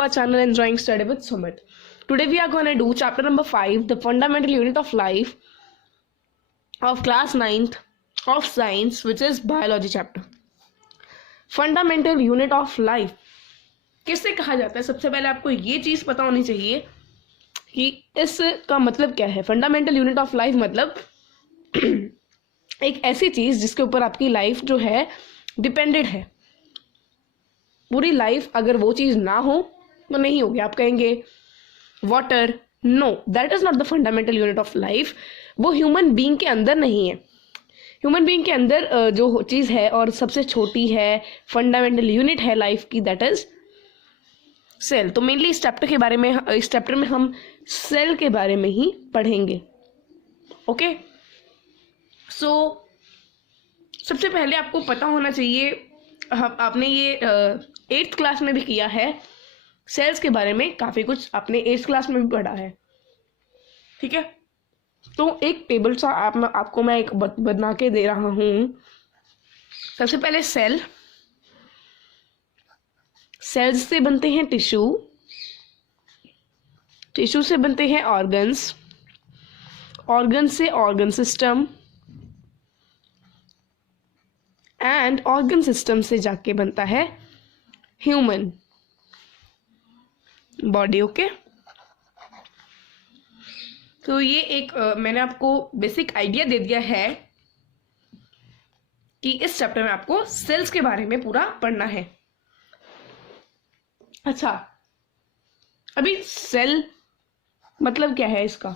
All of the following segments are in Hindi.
our channel Enjoying Study with Sumit. Today we are going to do chapter number 5, the fundamental unit of life of class 9th of science, which is biology chapter. Fundamental unit of life किससे कहा जाता है? सबसे पहले आपको ये चीज पता होनी चाहिए कि इसका मतलब क्या है. फंडामेंटल यूनिट ऑफ लाइफ मतलब एक ऐसी चीज जिसके ऊपर आपकी लाइफ जो है डिपेंडेड है. पूरी लाइफ अगर वो चीज ना हो तो नहीं होगी. आप कहेंगे water, no, that is not the fundamental unit of life. वो ह्यूमन बीइंग के अंदर नहीं है. ह्यूमन बीइंग के अंदर जो चीज है और सबसे छोटी है फंडामेंटल यूनिट है लाइफ की, दैट इज सेल. तो मेनली इस चैप्टर में हम सेल के बारे में ही पढ़ेंगे. ओके, सो सबसे पहले आपको पता होना चाहिए, आपने ये 8th क्लास में भी किया है, सेल्स के बारे में काफी कुछ आपने 8th क्लास में भी पढ़ा है. ठीक है, तो एक टेबल सा आपको मैं एक बना के दे रहा हूं. सबसे पहले सेल्स से बनते हैं टिश्यू, टिश्यू से बनते हैं ऑर्गन्स, ऑर्गन से organ system, and organ system से जाके बनता है ह्यूमन बॉडी. ओके, तो ये एक मैंने आपको बेसिक आइडिया दे दिया है कि इस चैप्टर में आपको सेल्स के बारे में पूरा पढ़ना है. अच्छा, अभी सेल मतलब क्या है इसका?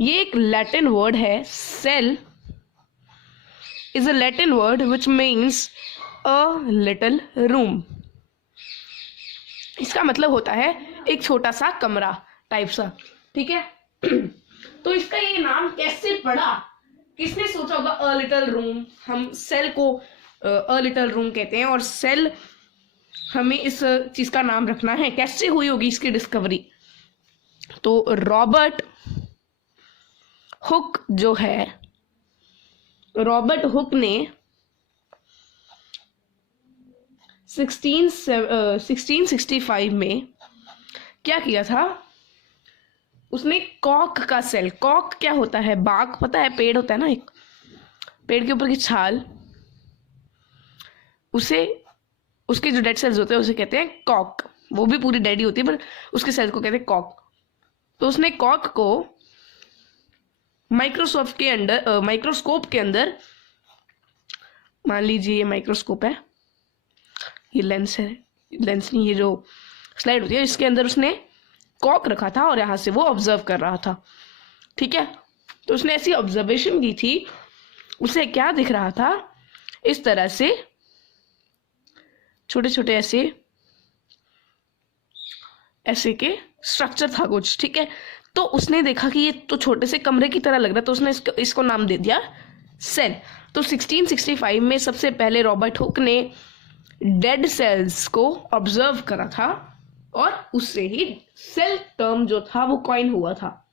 ये एक लैटिन वर्ड है. Cell is a Latin word which means a little room. इसका मतलब होता है एक छोटा सा कमरा टाइप सा. ठीक है, तो इसका ये नाम कैसे पड़ा, किसने सोचा होगा? A little room. हम सेल को अ लिटल रूम कहते हैं और सेल हमें इस चीज का नाम रखना है. कैसे हुई होगी इसकी डिस्कवरी? तो रॉबर्ट हुक जो है, रॉबर्ट हुक ने 1665 में क्या किया था? उसने कॉक का सेल, कॉक क्या होता है? बाग पता है, पेड़ होता है ना, एक पेड़ के ऊपर की छाल, उसे उसके जो डेड सेल्स होते हैं उसे कहते हैं कॉक. वो भी पूरी डेड ही होती है पर उसके सेल्स को कहते हैं कॉक. तो उसने कॉक को माइक्रोस्कोप के अंदर, मान लीजिए ये माइक्रोस्कोप है, ये लेंस है, लेंस नहीं, ये जो स्लाइड होती है, इसके अंदर उसने कॉक रखा था और यहां से वो ऑब्जर्व कर रहा था. ठीक है, तो उसने ऐसी ऑब्जर्वेशन की थी, उसे क्या दिख रहा था? इस तरह से छोटे छोटे ऐसे के स्ट्रक्चर था कुछ. ठीक है, तो उसने देखा कि ये तो छोटे से कमरे की तरह लग रहा है, तो उसने इसको नाम दे दिया सेल. तो 1665 में सबसे पहले रॉबर्ट हुक ने डेड सेल्स को ऑब्जर्व करा था और उससे ही सेल टर्म जो था वो कॉइन हुआ था.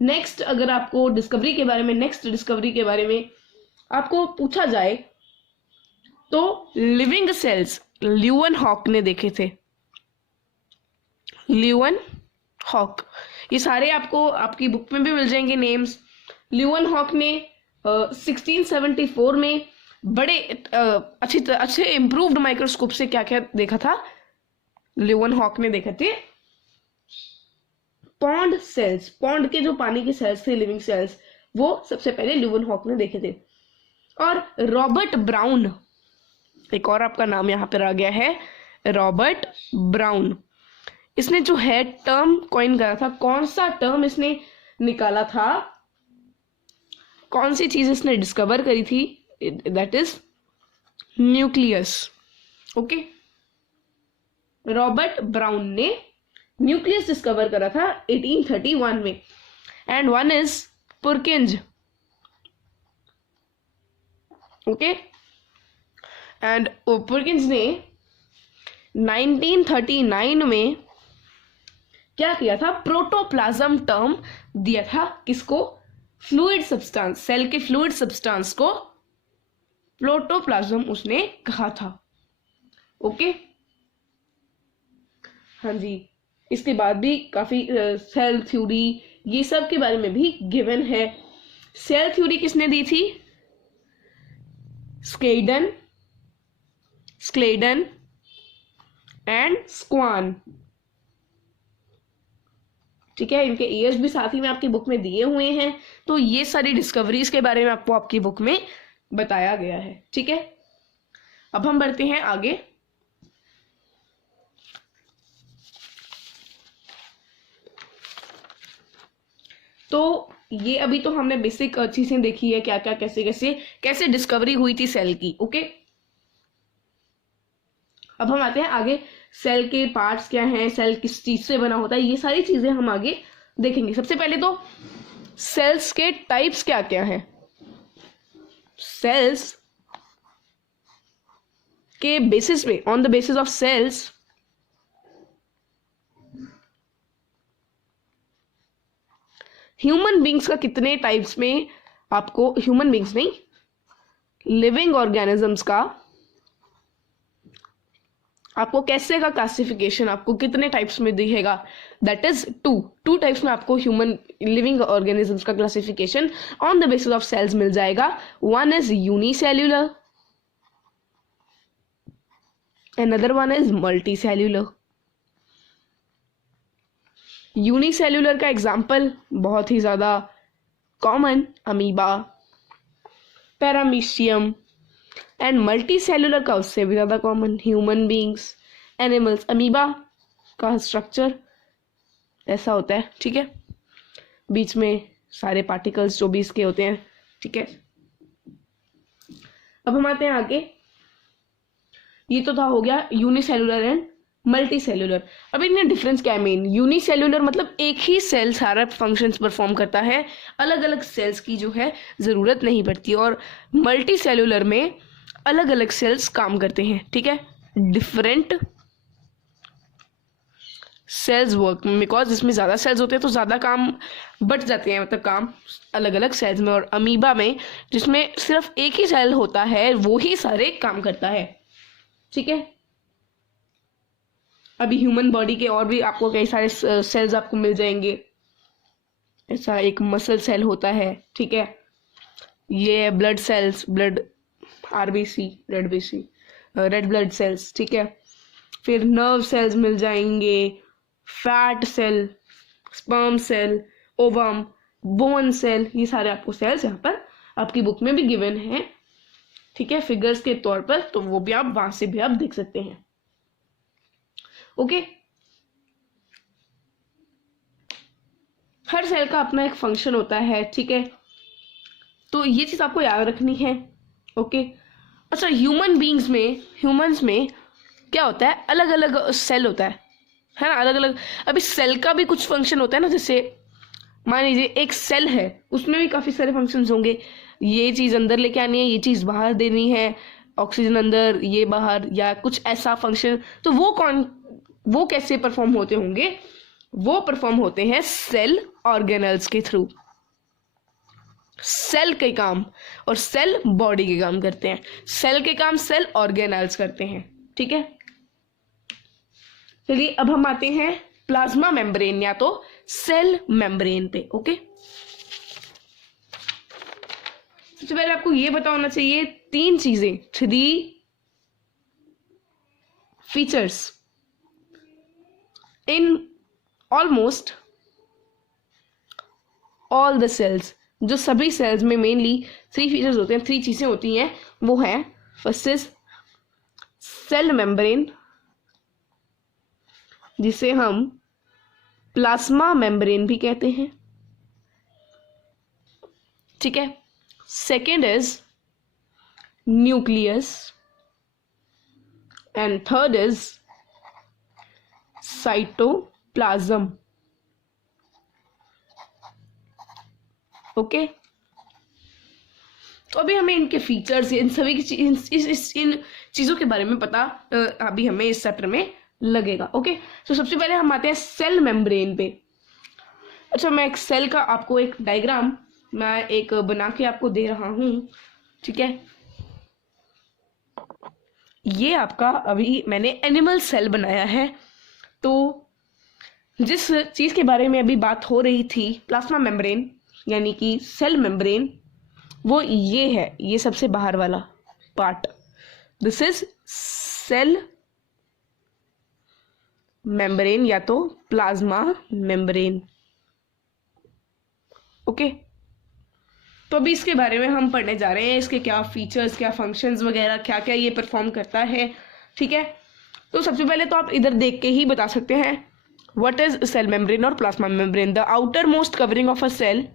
नेक्स्ट अगर आपको डिस्कवरी के बारे में आपको पूछा जाए तो लिविंग सेल्स ल्यूवेनहॉक ने देखे थे. ल्यूवेनहॉक, ये सारे आपको आपकी बुक में भी मिल जाएंगे नेम्स. ल्यूवेनहॉक ने 1674 में बड़े अच्छे इम्प्रूव्ड माइक्रोस्कोप से क्या क्या देखा था? ल्यूवेनहॉक ने देखे थे पॉन्ड सेल्स, पॉन्ड के जो पानी के सेल्स थे, लिविंग सेल्स, वो सबसे पहले ल्यूवेनहॉक ने देखे थे. और रॉबर्ट ब्राउन, एक और आपका नाम यहाँ पर आ गया है, रॉबर्ट ब्राउन. इसने जो है टर्म कॉइन करा था. कौन सा टर्म इसने निकाला था? कौन सी चीज इसने डिस्कवर करी थी? That is nucleus. Okay, Robert Brown ने न्यूक्लियस डिस्कवर करा था 1831 में. And one is Purkinje. Okay, and Purkinje ने 1939 में क्या किया था? प्रोटोप्लाज्म टर्म दिया था. किसको? फ्लूइड सब्सटेंस, सेल के फ्लूइड सब्सटेंस को प्रोटोप्लाज्म उसने कहा था. ओके, हाँ जी, इसके बाद भी काफी सेल थ्योरी ये सब के बारे में भी गिवन है। सेल थ्योरी किसने दी थी? Schleiden and Schwann. ठीक है, इनके ईयर्स भी साथ ही में आपकी बुक में दिए हुए हैं। तो ये सारी डिस्कवरीज के बारे में आपको आपकी बुक में बताया गया है। ठीक है, अब हम बढ़ते हैं आगे। तो ये अभी तो हमने बेसिक चीजें देखी है, क्या क्या कैसे कैसे कैसे डिस्कवरी हुई थी सेल की। ओके, अब हम आते हैं आगे, सेल के पार्ट्स क्या हैं, सेल किस चीज से बना होता है, ये सारी चीजें हम आगे देखेंगे। सबसे पहले तो सेल्स के टाइप्स क्या क्या हैं। सेल्स के बेसिस पे, on the basis of cells, human beings का कितने टाइप्स में आपको, ह्यूमन बींग्स नहीं, लिविंग ऑर्गेनिजम्स का आपको कैसे का क्लासिफिकेशन आपको कितने टाइप्स में दिखेगा, दैट इज टू टाइप्स में आपको ह्यूमन लिविंग ऑर्गेनिजम्स का classification on the basis of cells मिल जाएगा। One is unicellular, another one is multicellular. Unicellular का एग्जाम्पल बहुत ही ज्यादा common, amoeba, paramecium, and multicellular का उससे भी ज्यादा common, human beings, animals. Amoeba का स्ट्रक्चर ऐसा होता है, ठीक है, बीच में सारे पार्टिकल्स जो भी इसके होते हैं। ठीक है, अब हम आते हैं आगे। ये तो था, हो गया यूनिसेल्यूलर एंड मल्टीसेल्यूलर। अब इनमें डिफरेंस क्या है मेन? यूनिसेल्यूलर मतलब एक ही सेल सारा फंक्शंस परफॉर्म करता है, अलग अलग सेल्स की जो है जरूरत नहीं पड़ती। और मल्टीसेल्यूलर में अलग अलग सेल्स काम करते हैं। ठीक है, डिफरेंट सेल्स वर्क, बिकॉज इसमें ज्यादा सेल्स होते हैं तो ज्यादा काम बट जाते हैं, मतलब काम अलग अलग सेल्स में। और अमीबा में जिसमें सिर्फ एक ही सेल होता है वो ही सारे काम करता है। ठीक है, अभी ह्यूमन बॉडी के और भी आपको कई सारे सेल्स आपको मिल जाएंगे। ऐसा एक मसल सेल होता है, ठीक है, ये blood cells, blood RBC, red blood cells. ठीक है, फिर नर्व सेल्स मिल जाएंगे, fat cell, sperm cell, ovum, bone cell, ये सारे आपको सेल्स यहाँ पर आपकी बुक में भी गिवन है। ठीक है, फिगर्स के तौर पर, तो वो भी आप वहां से भी आप देख सकते हैं। ओके, हर सेल का अपना एक फंक्शन होता है। ठीक है, तो ये चीज आपको याद रखनी है। ओके, अच्छा, ह्यूमंस में क्या होता है, अलग अलग सेल होता है ना, अलग अलग। अभी सेल का भी कुछ फंक्शन होता है ना, जैसे मान लीजिए एक सेल है, उसमें भी काफी सारे फंक्शंस होंगे। ये चीज अंदर लेके आनी है, ये चीज बाहर देनी है, ऑक्सीजन अंदर, ये बाहर, या कुछ ऐसा फंक्शन। तो वो कैसे परफॉर्म होते होंगे? वो परफॉर्म होते हैं सेल ऑर्गेनल्स के थ्रू। सेल के काम और सेल बॉडी के काम करते हैं, सेल के काम सेल ऑर्गेनल्स करते हैं। ठीक है, चलिए अब हम आते हैं प्लाज्मा मेम्ब्रेन या तो सेल मेम्ब्रेन पे। ओके, सबसे पहले आपको ये पता होना चाहिए 3 features in almost all the cells. जो सभी सेल्स में मेनली 3 फीचर्स होते हैं, 3 चीजें होती हैं, वो है, फर्स्ट इज सेल मेम्ब्रेन, जिसे हम प्लाज्मा मेम्ब्रेन भी कहते हैं। ठीक है, second is nucleus, and third is cytoplasm. Okay, तो अभी हमें इनके फीचर्स, इन सभी की इन चीजों के बारे में पता अभी हमें इस चैप्टर में लगेगा। ओके, तो सबसे पहले हम आते हैं सेल मेम्ब्रेन पे। अच्छा, मैं एक सेल का आपको एक डायग्राम मैं एक बना के आपको दे रहा हूं। ठीक है, ये आपका अभी मैंने एनिमल सेल बनाया है। तो जिस चीज के बारे में अभी बात हो रही थी, प्लाज्मा मेम्ब्रेन यानी कि सेल मेम्ब्रेन, वो ये है, ये सबसे बाहर वाला part, this is cell membrane या तो प्लाज्मा मेम्ब्रेन। ओके, तो अभी इसके बारे में हम पढ़ने जा रहे हैं, इसके क्या फीचर्स, क्या फंक्शंस वगैरह, क्या क्या ये परफॉर्म करता है। ठीक है, तो सबसे पहले तो आप इधर देख के ही बता सकते हैं व्हाट इज सेल मेम्ब्रेन और plasma membrane. The outermost covering of a cell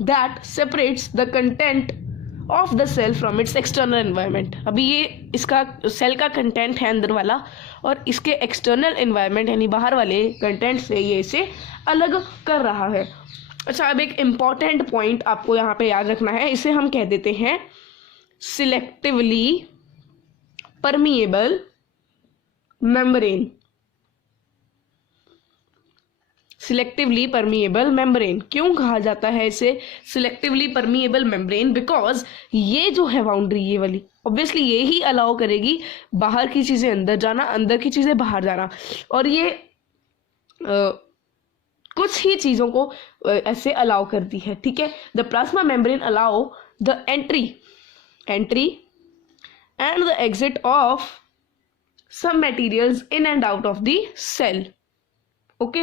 that separates the content of the cell from its external environment. अभी ये इसका सेल का कंटेंट है अंदर वाला, और इसके एक्सटर्नल एनवायरनमेंट यानी बाहर वाले कंटेंट से ये इसे अलग कर रहा है। अच्छा, अब एक इम्पॉर्टेंट पॉइंट आपको यहाँ पे याद रखना है, इसे हम कह देते हैं selectively permeable membrane. Selectively permeable membrane क्यों कहा जाता है इसे सिलेक्टिवली परमिएबल मेम्ब्रेन? बिकॉज ये जो है बाउंड्री, ये वाली ऑब्वियसली ये ही अलाउ करेगी बाहर की चीजें अंदर जाना, अंदर की चीजें बाहर जाना, और ये कुछ ही चीजों को ऐसे अलाउ करती है। ठीक है, the plasma membrane allow the entry and the exit of some materials in and out of the cell. Okay,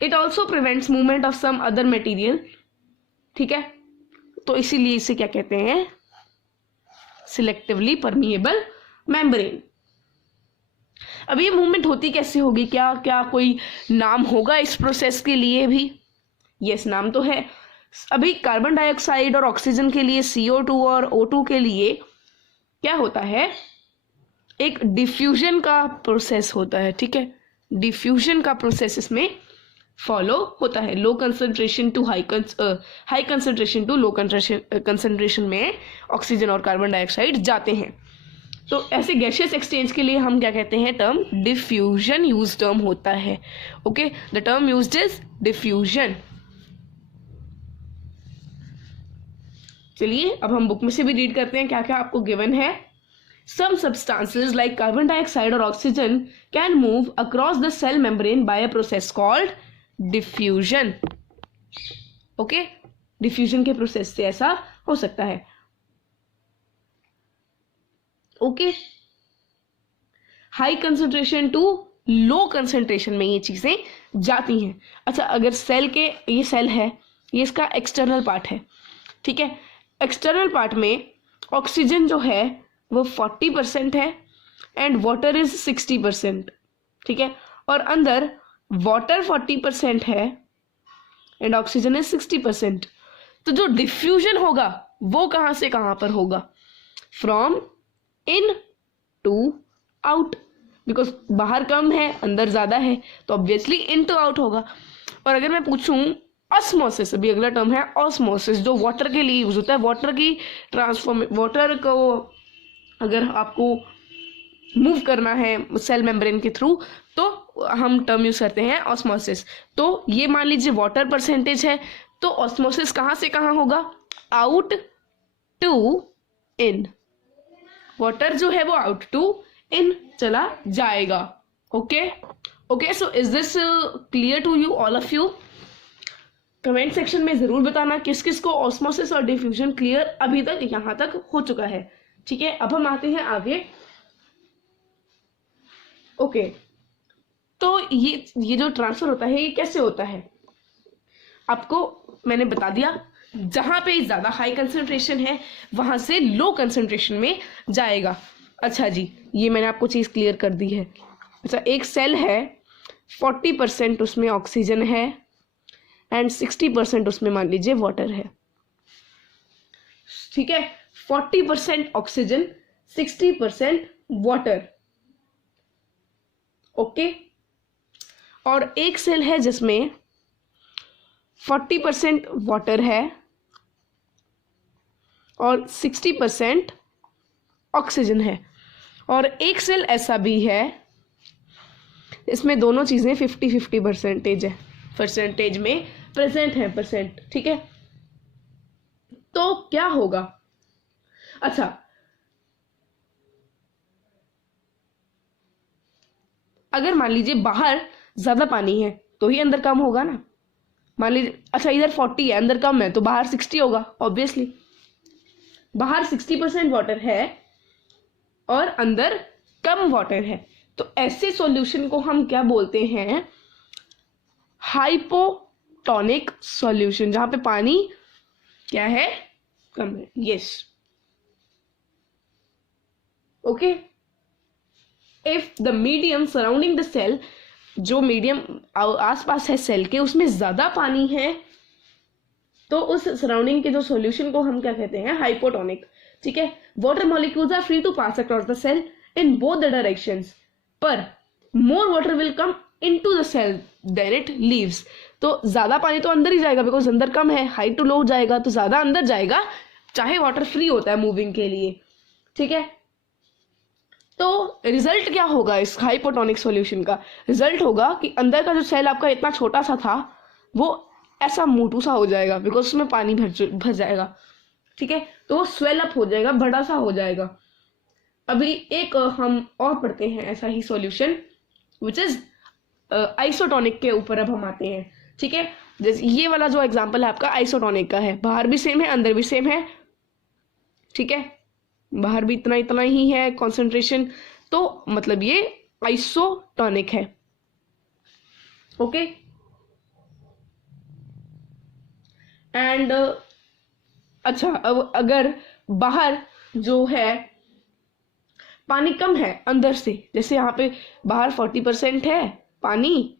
it also prevents movement of some other material. ठीक है, तो इसीलिए इसे क्या कहते हैं, सिलेक्टिवली परमिएबल मेम्ब्रेन। अब ये मूवमेंट होती कैसे होगी, क्या क्या कोई नाम होगा इस प्रोसेस के लिए भी? यस, नाम तो है। अभी कार्बन डाइऑक्साइड और ऑक्सीजन के लिए CO2 और O2 के लिए क्या होता है, एक डिफ्यूजन का प्रोसेस होता है। ठीक है, डिफ्यूजन का प्रोसेस इसमें फॉलो होता है। Low concentration to high concentration to low concentration में ऑक्सीजन और कार्बन डाइऑक्साइड जाते हैं। तो ऐसे गैसियस एक्सचेंज के लिए हम क्या कहते हैं, टर्म डिफ्यूजन यूज टर्म होता है। Okay, the term used is diffusion. चलिए अब हम बुक में से भी रीड करते हैं क्या क्या आपको गिवन है। Some substances like carbon dioxide और oxygen can move across the cell membrane by a process called diffusion. Okay, diffusion के प्रोसेस से ऐसा हो सकता है। Okay, high concentration to low concentration में ये चीजें जाती हैं। अच्छा, अगर सेल के, ये सेल है, ये इसका एक्सटर्नल पार्ट है। ठीक है, एक्सटर्नल पार्ट में ऑक्सीजन जो है वो 40% है एंड वाटर इज 60%। ठीक है, और अंदर वाटर 40% है एंड ऑक्सीजन इज 60%। तो जो डिफ्यूजन होगा वो कहां से कहां पर होगा, from in to out, because बाहर कम है अंदर ज्यादा है, तो ऑब्वियसली इन टू आउट होगा। और अगर मैं पूछूं ऑस्मोसिस, अभी अगला टर्म है ऑस्मोसिस, जो वाटर के लिए यूज होता है, वाटर की वाटर को अगर आपको मूव करना है सेल मेम्ब्रेन के थ्रू तो हम टर्म यूज करते हैं ऑस्मोसिस। तो ये मान लीजिए वाटर परसेंटेज है, तो ऑस्मोसिस कहां से कहां होगा, आउट टू इन। वाटर जो है वो आउट टू इन चला जाएगा। Okay okay, so is this clear to you, all of you? Comment section में जरूर बताना किस किस को ऑस्मोसिस और डिफ्यूजन क्लियर अभी तक यहां तक हो चुका है। ठीक है, अब हम आते हैं आगे। ओके, तो ये जो ट्रांसफर होता है ये कैसे होता है, आपको मैंने बता दिया। जहां पे ज्यादा हाई कंसंट्रेशन है वहां से लो कंसंट्रेशन में जाएगा। अच्छा जी, ये मैंने आपको चीज क्लियर कर दी है। अच्छा, एक सेल है, 40% उसमें ऑक्सीजन है एंड 60% उसमें मान लीजिए वाटर है। ठीक है, 40% ऑक्सीजन, 60% वाटर। ओके, और एक सेल है जिसमें 40% वाटर है और 60% ऑक्सीजन है, और एक सेल ऐसा भी है इसमें दोनों चीजें 50-50 परसेंटेज में प्रेजेंट है परसेंट। ठीक है, तो क्या होगा, अच्छा अगर मान लीजिए बाहर ज्यादा पानी है तो ही अंदर कम होगा ना। मान लीजिए अच्छा इधर 40 है, अंदर कम है, तो बाहर 60 होगा ऑब्वियसली। बाहर 60% वाटर है और अंदर कम वाटर है, तो ऐसे सॉल्यूशन को हम क्या बोलते हैं, हाइपोटोनिक सॉल्यूशन, जहां पे पानी क्या है, कम है। Yes, okay. If the medium surrounding the cell, जो मीडियम आसपास है सेल के, उसमें ज्यादा पानी है, तो उस सराउंडिंग के जो सॉल्यूशन को हम क्या कहते हैं, हाइपोटोनिक। ठीक है। Water molecules are free to pass across the cell in both the directions, पर more water will come into the cell than it leaves. तो ज्यादा पानी तो अंदर ही जाएगा, बिकॉज अंदर कम है, हाई टू लो जाएगा, तो ज्यादा अंदर जाएगा, चाहे वाटर फ्री होता है मूविंग के लिए। ठीक है। तो रिजल्ट क्या होगा इस हाइपोटोनिक सॉल्यूशन का, रिजल्ट होगा कि अंदर का जो सेल आपका इतना छोटा सा था वो ऐसा मोटू सा हो जाएगा, बिकॉज उसमें पानी भर जाएगा। ठीक है। तो वो स्वेल अप हो जाएगा, बड़ा सा हो जाएगा। अभी एक हम और पढ़ते हैं ऐसा ही सॉल्यूशन, विच इज आइसोटोनिक के ऊपर अब हम आते हैं। ठीक है। जैसे ये वाला जो एग्जांपल है आपका आइसोटोनिक का है, बाहर भी सेम है अंदर भी सेम है। ठीक है। बाहर भी इतना इतना ही है कॉन्सेंट्रेशन, तो मतलब ये आइसोटोनिक है। ओके। एंड अच्छा, अब अगर बाहर जो है पानी कम है अंदर से, जैसे यहाँ पे बाहर 40% है पानी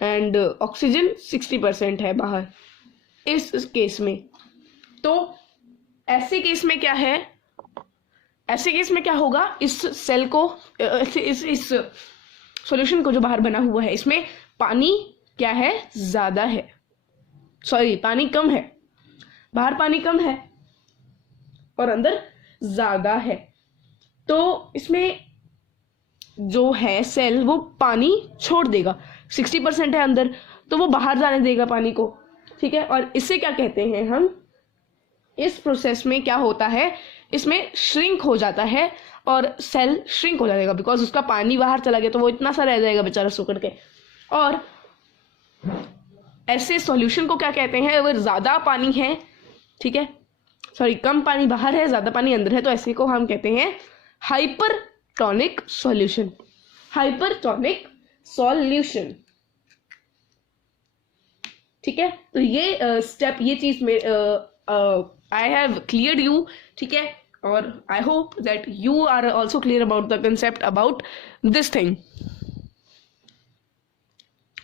एंड ऑक्सीजन 60% है बाहर, इस केस में, तो ऐसे केस में क्या है, ऐसे केस में क्या होगा, इस सेल को इस सॉल्यूशन को जो बाहर बना हुआ है, इसमें पानी क्या है, ज्यादा है, सॉरी पानी कम है, बाहर पानी कम है और अंदर ज्यादा है। तो इसमें जो है सेल वो पानी छोड़ देगा, 60% है अंदर, तो वो बाहर जाने देगा पानी को। ठीक है। और इससे क्या कहते हैं हम, इस प्रोसेस में क्या होता है, इसमें श्रिंक हो जाता है और सेल श्रिंक हो जाएगा, बिकॉज उसका पानी बाहर चला गया, तो वो इतना सा रह जाएगा बेचारा सुकड़ के। और ऐसे सॉल्यूशन को क्या कहते हैं, अगर ज्यादा पानी है, ठीक है, सॉरी कम पानी बाहर है ज्यादा पानी अंदर है, तो ऐसे को हम कहते हैं हाइपरटोनिक सॉल्यूशन, हाइपरटोनिक सॉल्यूशन। ठीक है। तो ये स्टेप, ये चीज में आई हैव क्लियर्ड यू। ठीक है। और I hope that you are also clear about the concept about this thing.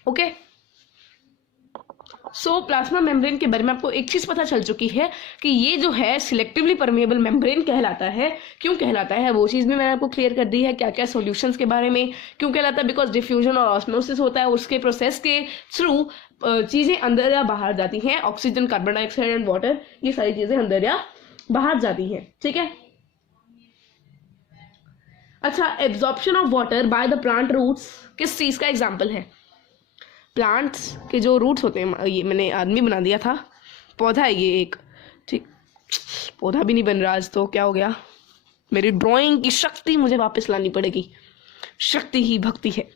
Okay. So plasma membrane के बारे में आपको एक चीज पता चल चुकी है कि ये जो है सिलेक्टिवली परमेएबल मेम्ब्रेन कहलाता है। क्यों कहलाता है वो चीज भी मैंने आपको क्लियर कर दी है, क्या क्या सॉल्यूशंस के बारे में क्यों कहलाता है, बिकॉज डिफ्यूजन और ऑस्मोसिस होता है, उसके प्रोसेस के थ्रू चीजें अंदर या बाहर जाती हैं, oxygen, carbon dioxide and water, ये सारी चीजें अंदर या बाहर जाती हैं। ठीक है। अच्छा, absorption of water by the plant roots किस चीज का एग्जाम्पल है, प्लांट्स के जो रूट्स होते हैं, ये मैंने आदमी बना दिया था, पौधा है ये एक, ठीक, पौधा भी नहीं बन रहा आज, तो क्या हो गया, मेरी ड्राइंग की शक्ति मुझे वापस लानी पड़ेगी, शक्ति ही भक्ति है।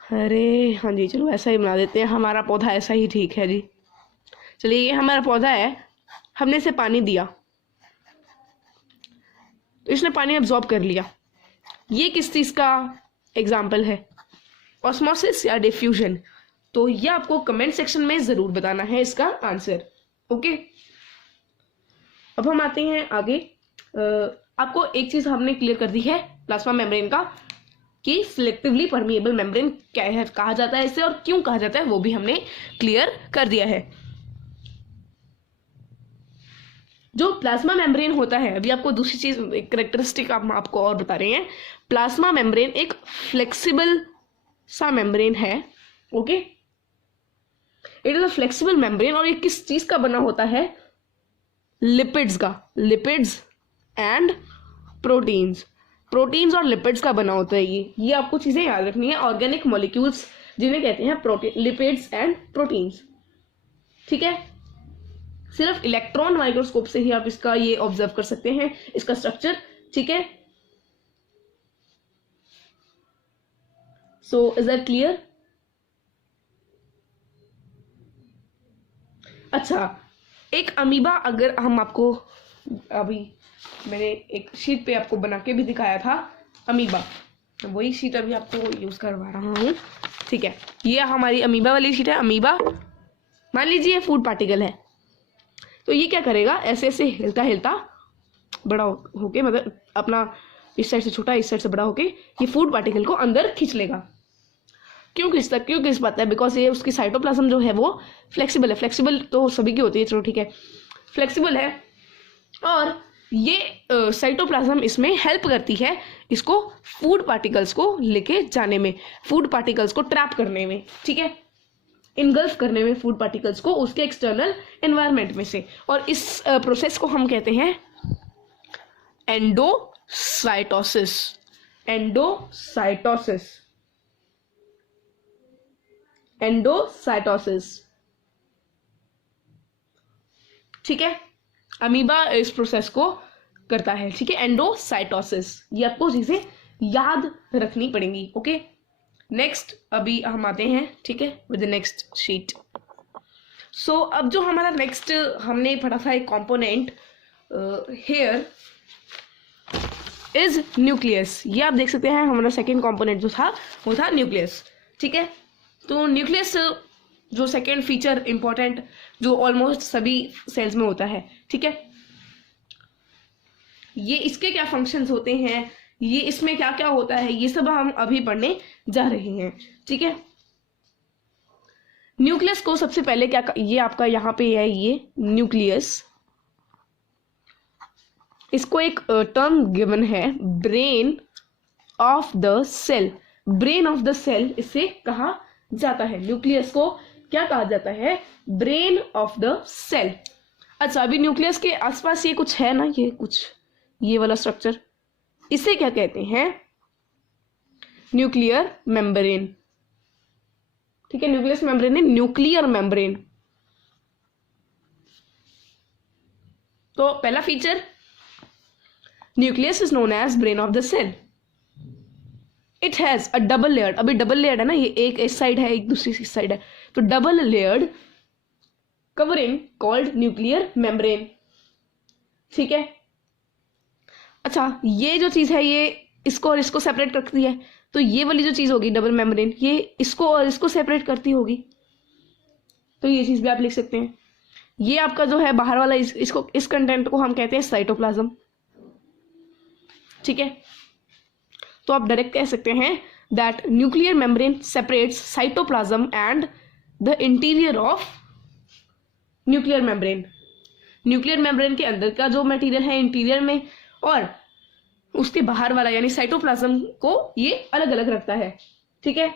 अरे हाँ जी, चलो ऐसा ही बना देते हैं, हमारा पौधा ऐसा ही ठीक है जी। चलिए, ये हमारा पौधा है, हमने इसे पानी दिया तो इसने पानी एब्जॉर्ब कर लिया। ये किस चीज का एग्जाम्पल है, ऑस्मोसिस या डिफ्यूजन। तो ये आपको कमेंट सेक्शन में जरूर बताना है इसका आंसर। ओके। अब हम आते हैं आगे। आपको एक चीज हमने क्लियर कर दी है प्लाज्मा मेम्ब्रेन का, कि सिलेक्टिवली परमिएबल मेम्ब्रेन क्या है, कहा जाता है इसे, और क्यों कहा जाता है वो भी हमने क्लियर कर दिया है। जो प्लाज्मा मेम्ब्रेन होता है, अभी आपको दूसरी चीज, एक कैरेक्टरिस्टिक आपको और बता रहे हैं, प्लाज्मा मेम्ब्रेन एक फ्लेक्सिबल सा मेम्ब्रेन है। Okay. It is a flexible membrane, और ये किस चीज का बना होता है, लिपिड्स का, लिपिड्स एंड प्रोटीन्स, प्रोटीन्स और लिपिड्स का बना होता है ये आपको चीजें याद रखनी है, ऑर्गेनिक मॉलिक्यूल्स जिन्हें कहते हैं प्रोटीन, लिपिड्स एंड प्रोटीन्स। ठीक है। सिर्फ इलेक्ट्रॉन माइक्रोस्कोप से ही आप इसका ये ऑब्जर्व कर सकते हैं, इसका स्ट्रक्चर। ठीक है। So is that clear? अच्छा, एक अमीबा, अगर हम आपको अभी मैंने एक शीट पे आपको बना के भी दिखाया था अमीबा, वही शीट अभी आपको यूज करवा रहा हूँ, ठीक है। ये हमारी अमीबा वाली शीट है। अमीबा मान लीजिए फूड पार्टिकल है, तो ये क्या करेगा, ऐसे ऐसे हिलता हिलता बड़ा होके, मतलब अपना इस साइड से छोटा इस साइड से बड़ा होके ये फूड पार्टिकल को अंदर खींच लेगा। क्यों खींच पाता है? बिकॉज ये उसकी साइटोप्लाज्म जो है वो फ्लेक्सिबल है। फ्लेक्सिबल तो सभी की होती है, चलो ठीक है, फ्लेक्सिबल है, और ये साइटोप्लाज्म इसमें हेल्प करती है इसको फूड पार्टिकल्स को लेके जाने में, फूड पार्टिकल्स को ट्रैप करने में, ठीक है, इनगल्फ करने में फूड पार्टिकल्स को उसके एक्सटर्नल एनवायरनमेंट में से। और इस प्रोसेस को हम कहते हैं एंडोसाइटोसिस। एंडोसाइटोसिस, ठीक है। अमीबा इस प्रोसेस को करता है, ठीक है, एंडोसाइटोसिस। ये आपको चीजें याद रखनी पड़ेंगी, ओके। नेक्स्ट अभी हम आते हैं, ठीक है, विद द नेक्स्ट शीट। सो अब जो हमारा नेक्स्ट हमने पढ़ा था एक कंपोनेंट हेयर इज न्यूक्लियस। ये आप देख सकते हैं हमारा सेकेंड कंपोनेंट जो था वो था न्यूक्लियस, ठीक है। तो न्यूक्लियस जो सेकेंड फीचर इंपॉर्टेंट जो ऑलमोस्ट सभी सेल्स में होता है, ठीक है। ये इसके क्या फंक्शंस होते हैं, ये इसमें क्या क्या होता है, ये सब हम अभी पढ़ने जा रहे हैं, ठीक है। न्यूक्लियस को सबसे पहले क्या, ये आपका यहाँ पे है ये न्यूक्लियस, इसको एक टर्म गिवन है brain of the cell. Brain of the cell इसे कहा जाता है। न्यूक्लियस को क्या कहा जाता है? Brain of the cell. अच्छा, अभी न्यूक्लियस के आसपास ये कुछ है ना, ये कुछ ये वाला स्ट्रक्चर, इसे क्या कहते हैं? न्यूक्लियर मेम्ब्रेन, ठीक है। न्यूक्लियस मेम्ब्रेन है न्यूक्लियर मेम्ब्रेन। तो पहला feature, nucleus is known as brain of the cell. It has a double layered, अभी डबल लेयर्ड है ना, ये एक इस साइड है एक दूसरी इस साइड है, तो double layered covering called nuclear membrane, ठीक है। अच्छा, ये जो चीज है ये इसको और इसको सेपरेट करती है, तो ये वाली जो चीज होगी डबल मेम्ब्रेन, ये इसको और इसको सेपरेट करती होगी, तो ये चीज भी आप लिख सकते हैं। ये आपका जो है बाहर वाला इसको इस कंटेंट को हम कहते हैं साइटोप्लाज्म, ठीक है। तो आप डायरेक्ट कह सकते हैं that nuclear membrane separates cytoplasm and the interior of nuclear membrane. Nuclear membrane के अंदर का जो मटेरियल है इंटीरियर में, और उसके बाहर वाला यानी साइटोप्लाज्म को ये अलग अलग रखता है, ठीक है।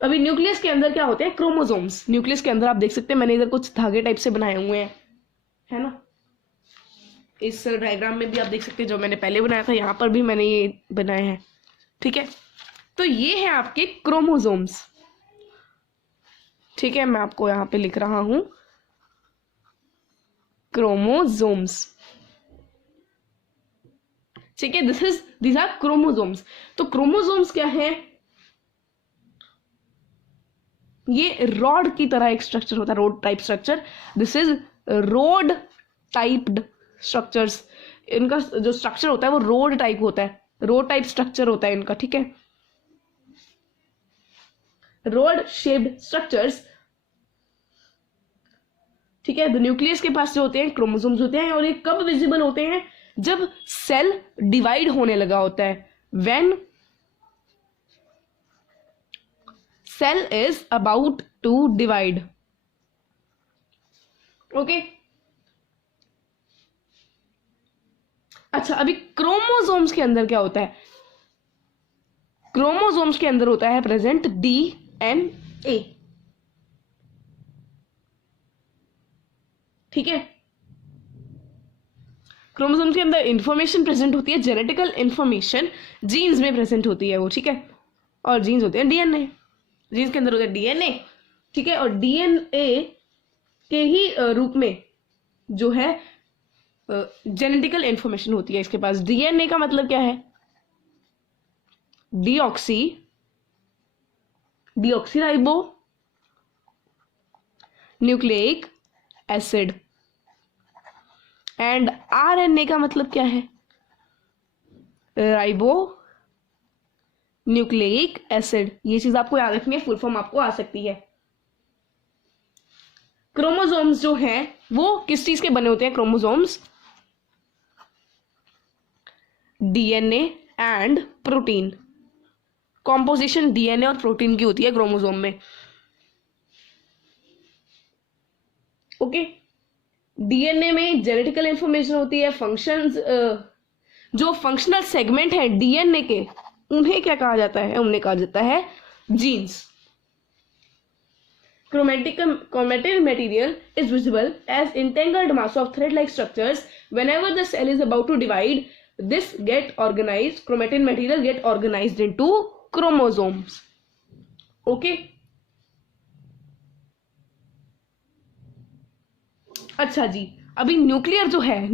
अभी न्यूक्लियस के अंदर क्या होते हैं? क्रोमोसोम्स। न्यूक्लियस के अंदर आप देख सकते हैं मैंने इधर कुछ धागे टाइप से बनाए हुए हैं, है ना। इस डायग्राम में भी आप देख सकते हैं, जो मैंने पहले बनाया था यहां पर भी मैंने ये बनाए हैं, ठीक है। तो ये है आपके क्रोमोसोम्स, ठीक है। मैं आपको यहां पे लिख रहा हूं क्रोमोसोम्स, ठीक है। These are chromosomes. तो क्रोमोसोम्स क्या है? ये रॉड की तरह एक स्ट्रक्चर होता है, road type structure. This is road typed structures. इनका जो स्ट्रक्चर होता है वो रोड टाइप होता है, रोड टाइप स्ट्रक्चर होता है इनका, ठीक है। रोड शेप्ड स्ट्रक्चर्स, ठीक है। द न्यूक्लियस के पास जो होते हैं क्रोमोसोम्स होते हैं, और ये कब विजिबल होते हैं? जब सेल डिवाइड होने लगा होता है, when cell is about to divide, okay. अच्छा, अभी क्रोमोसोम्स के अंदर क्या होता है? क्रोमोसोम्स के अंदर होता है प्रेजेंट डीएनए, ठीक है। क्रोमोसोम्स के अंदर इंफॉर्मेशन प्रेजेंट होती है, जेनेटिकल इंफॉर्मेशन जीन्स में प्रेजेंट होती है वो, ठीक है। और जीन्स होते हैं डीएनए, जीन्स के अंदर होता है डीएनए, ठीक है। और डीएनए के ही रूप में जो है जेनेटिकल इंफॉर्मेशन होती है इसके पास। डीएनए का मतलब क्या है? Deoxyribo nucleic acid. And RNA का मतलब क्या है? Ribo nucleic acid. ये चीज आपको याद रखनी है, फुल फॉर्म आपको आ सकती है। क्रोमोसोम्स जो हैं वो किस चीज के बने होते हैं? Chromosomes DNA and protein. Composition DNA और प्रोटीन की होती है क्रोमोसोम में। ओके, डीएनए में जेनेटिकल इंफॉर्मेशन होती है। फंक्शंस, जो फंक्शनल सेगमेंट है डीएनए के, उन्हें क्या कहा जाता है? उन्हें कहा जाता है jeans. Chromatin material is visible as entangled mass of thread-like structures. Whenever the cell is about to divide, this get organized. Chromatin material get organized into chromosomes. Okay. अच्छा जी, अभी न्यूक्लियर जो है,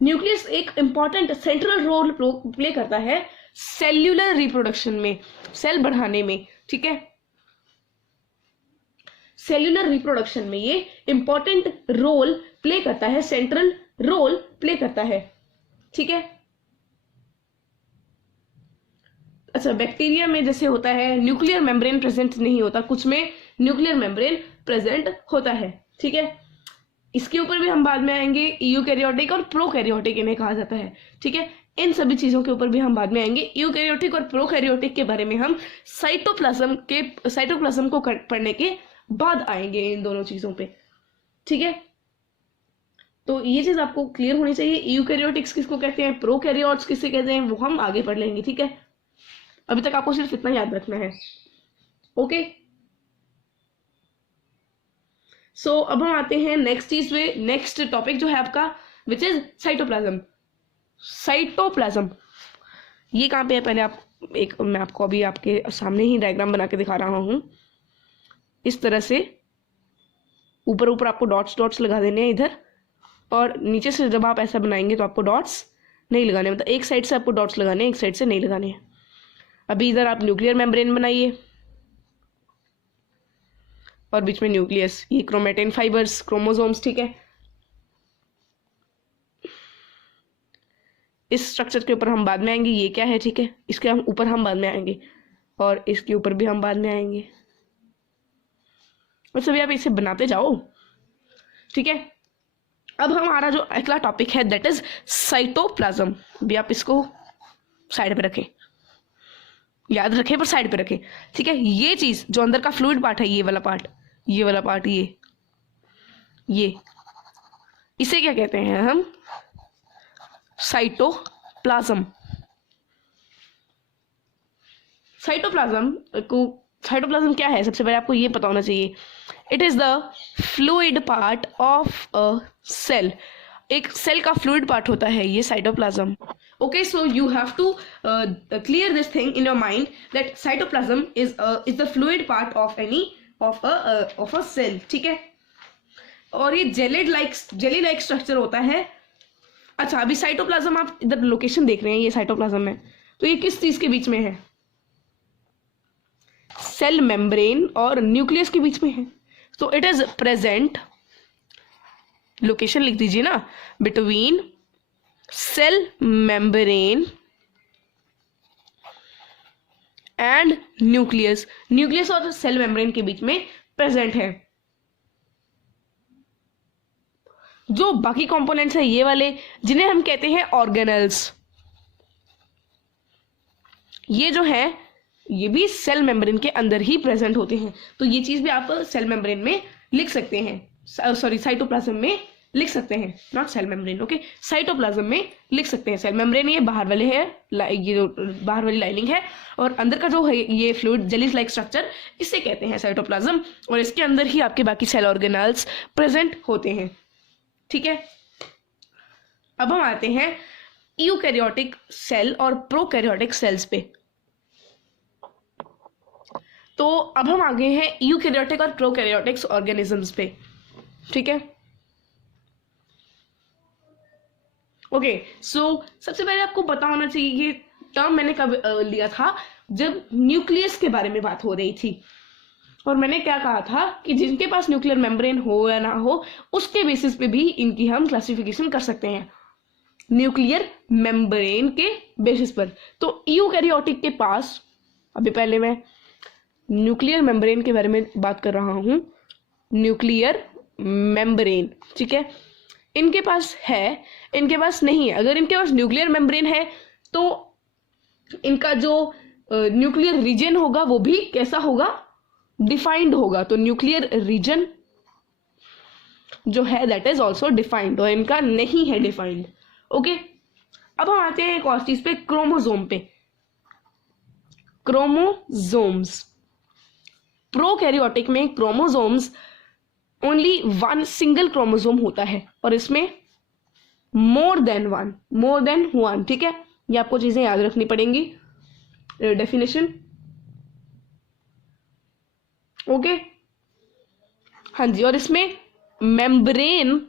न्यूक्लियस एक इंपॉर्टेंट सेंट्रल रोल प्ले करता है सेल्यूलर रिप्रोडक्शन में, सेल बढ़ाने में। ठीक है, सेल्यूलर रिप्रोडक्शन में ये इंपॉर्टेंट रोल प्ले करता है, सेंट्रल रोल प्ले करता है। ठीक है, अच्छा, बैक्टीरिया में जैसे होता है न्यूक्लियर मेम्ब्रेन प्रेजेंट नहीं होता, कुछ में न्यूक्लियर मेम्ब्रेन प्रेजेंट होता है। ठीक है, इसके ऊपर भी हम बाद में आएंगे। यूकैरियोटिक और प्रोकैरियोटिक इन्हें कहा जाता है। ठीक है, इन सभी चीजों के ऊपर भी हम बाद में आएंगे। यूकैरियोटिक और प्रोकैरियोटिक के बारे में हम साइटोप्लाज्म को पढ़ने के बाद आएंगे इन दोनों चीजों पे। ठीक है, तो ये चीज आपको क्लियर होनी चाहिए। यूकैरियोटिक्स किसको कहते हैं, प्रोकैरियोट्स किसे कहते हैं, वो हम आगे पढ़ लेंगे। ठीक है, अभी तक आपको सिर्फ इतना याद रखना है। ओके, सो अब हम आते हैं नेक्स्ट चीज पे। नेक्स्ट टॉपिक जो है आपका विच इज साइटोप्लाज्म। साइटोप्लाज्म ये कहाँ पे है? पहले मैं आपको अभी आपके सामने ही डायग्राम बना के दिखा रहा हूं। इस तरह से ऊपर ऊपर आपको डॉट्स लगा देने हैं इधर, और नीचे से जब आप ऐसा बनाएंगे तो आपको डॉट्स नहीं लगाने, मतलब एक साइड से आपको डॉट्स लगाने हैं, एक साइड से नहीं लगाने हैं। अभी इधर आप न्यूक्लियर मेम्ब्रेन बनाइए और बीच में न्यूक्लियस, ये क्रोमेटिन फाइबर्स, क्रोमोसोम्स। ठीक है, इस स्ट्रक्चर के ऊपर हम बाद में आएंगे, ये क्या है। ठीक है, इसके ऊपर हम बाद में आएंगे, और इसके ऊपर भी हम बाद में आएंगे। और सभी आप इसे बनाते जाओ। ठीक है, अब हमारा जो अगला टॉपिक है दैट इज साइटोप्लाज्म। भी आप इसको साइड पे रखें, याद रखें पर साइड पे रखें। ठीक है, ये चीज जो अंदर का फ्लूइड पार्ट है, ये वाला पार्ट, ये इसे क्या कहते हैं हम? साइटोप्लाज्म। साइटोप्लाज्म क्या है? सबसे पहले आपको ये पता होना चाहिए। It is the fluid part of a cell. एक सेल का फ्लूइड पार्ट होता है ये cytoplasm. Okay, so you have to clear this thing in your mind that cytoplasm is the fluid part of a cell. ठीक है, और ये जेली लाइक स्ट्रक्चर होता है। अच्छा, अभी साइटोप्लाज्म आप इधर लोकेशन देख रहे हैं, ये साइटोप्लाज्म है, तो ये किस चीज के बीच में है? सेल मेम्ब्रेन और न्यूक्लियस के बीच में है। तो इट इज प्रेजेंट, लोकेशन लिख दीजिए ना, between cell membrane and nucleus. Nucleus और सेल मेम्ब्रेन के बीच में प्रेजेंट है। जो बाकी कंपोनेंट्स है ये वाले, जिन्हें हम कहते हैं ऑर्गेनल्स, ये जो है ये भी सेल मेम्ब्रेन के अंदर ही प्रेजेंट होते हैं। तो ये चीज भी आप सेल मेम्ब्रेन में लिख सकते हैं, सॉरी साइटोप्लाज्म में लिख सकते हैं, not cell membrane. Okay, cytoplasm में लिख सकते हैं। सेल मेम्ब्रेन ये बाहर वाले है, ये जो बाहर वाली लाइनिंग है, और अंदर का जो है ये फ्लूइड जेली लाइक स्ट्रक्चर, इसे कहते हैं साइटोप्लाज्म, और इसके अंदर ही आपके बाकी सेल ऑर्गेनल्स प्रेजेंट होते हैं। ठीक है, अब हम आते हैं यूकैरियोटिक सेल और प्रोकैरियोटिक सेल्स पे। तो अब हम आगे हैं यूकैरियोटिक और प्रोकैरियोटिक ऑर्गेनिजम्स पे। ठीक है, ओके, सो सबसे पहले आपको पता होना चाहिए कि टर्म मैंने कब लिया था, जब न्यूक्लियस के बारे में बात हो रही थी। और मैंने क्या कहा था कि जिनके पास न्यूक्लियर मेम्ब्रेन हो या ना हो, उसके बेसिस पे भी इनकी हम क्लासिफिकेशन कर सकते हैं, न्यूक्लियर मेम्ब्रेन के बेसिस पर। तो यूकैरियोटिक के पास, अभी पहले मैं न्यूक्लियर मेम्ब्रेन के बारे में बात कर रहा हूं, न्यूक्लियर मेम्ब्रेन, ठीक है, इनके पास है, इनके पास नहीं है। अगर इनके पास न्यूक्लियर मेम्ब्रेन है तो इनका जो न्यूक्लियर रीजन होगा वो भी कैसा होगा, डिफाइंड होगा। तो न्यूक्लियर रीजन जो है दैट इज ऑल्सो डिफाइंड, और इनका नहीं है डिफाइंड। ओके, अब हम आते हैं एक और चीज पे, क्रोमोसोम पे। क्रोमोसोम्स, प्रोकैरियोटिक में chromosomes only one single chromosome होता है, और इसमें मोर देन वन, ठीक है। ये आपको चीजें याद रखनी पड़ेंगी, डेफिनेशन। ओके, हाँ जी। और इसमें मेम्ब्रेन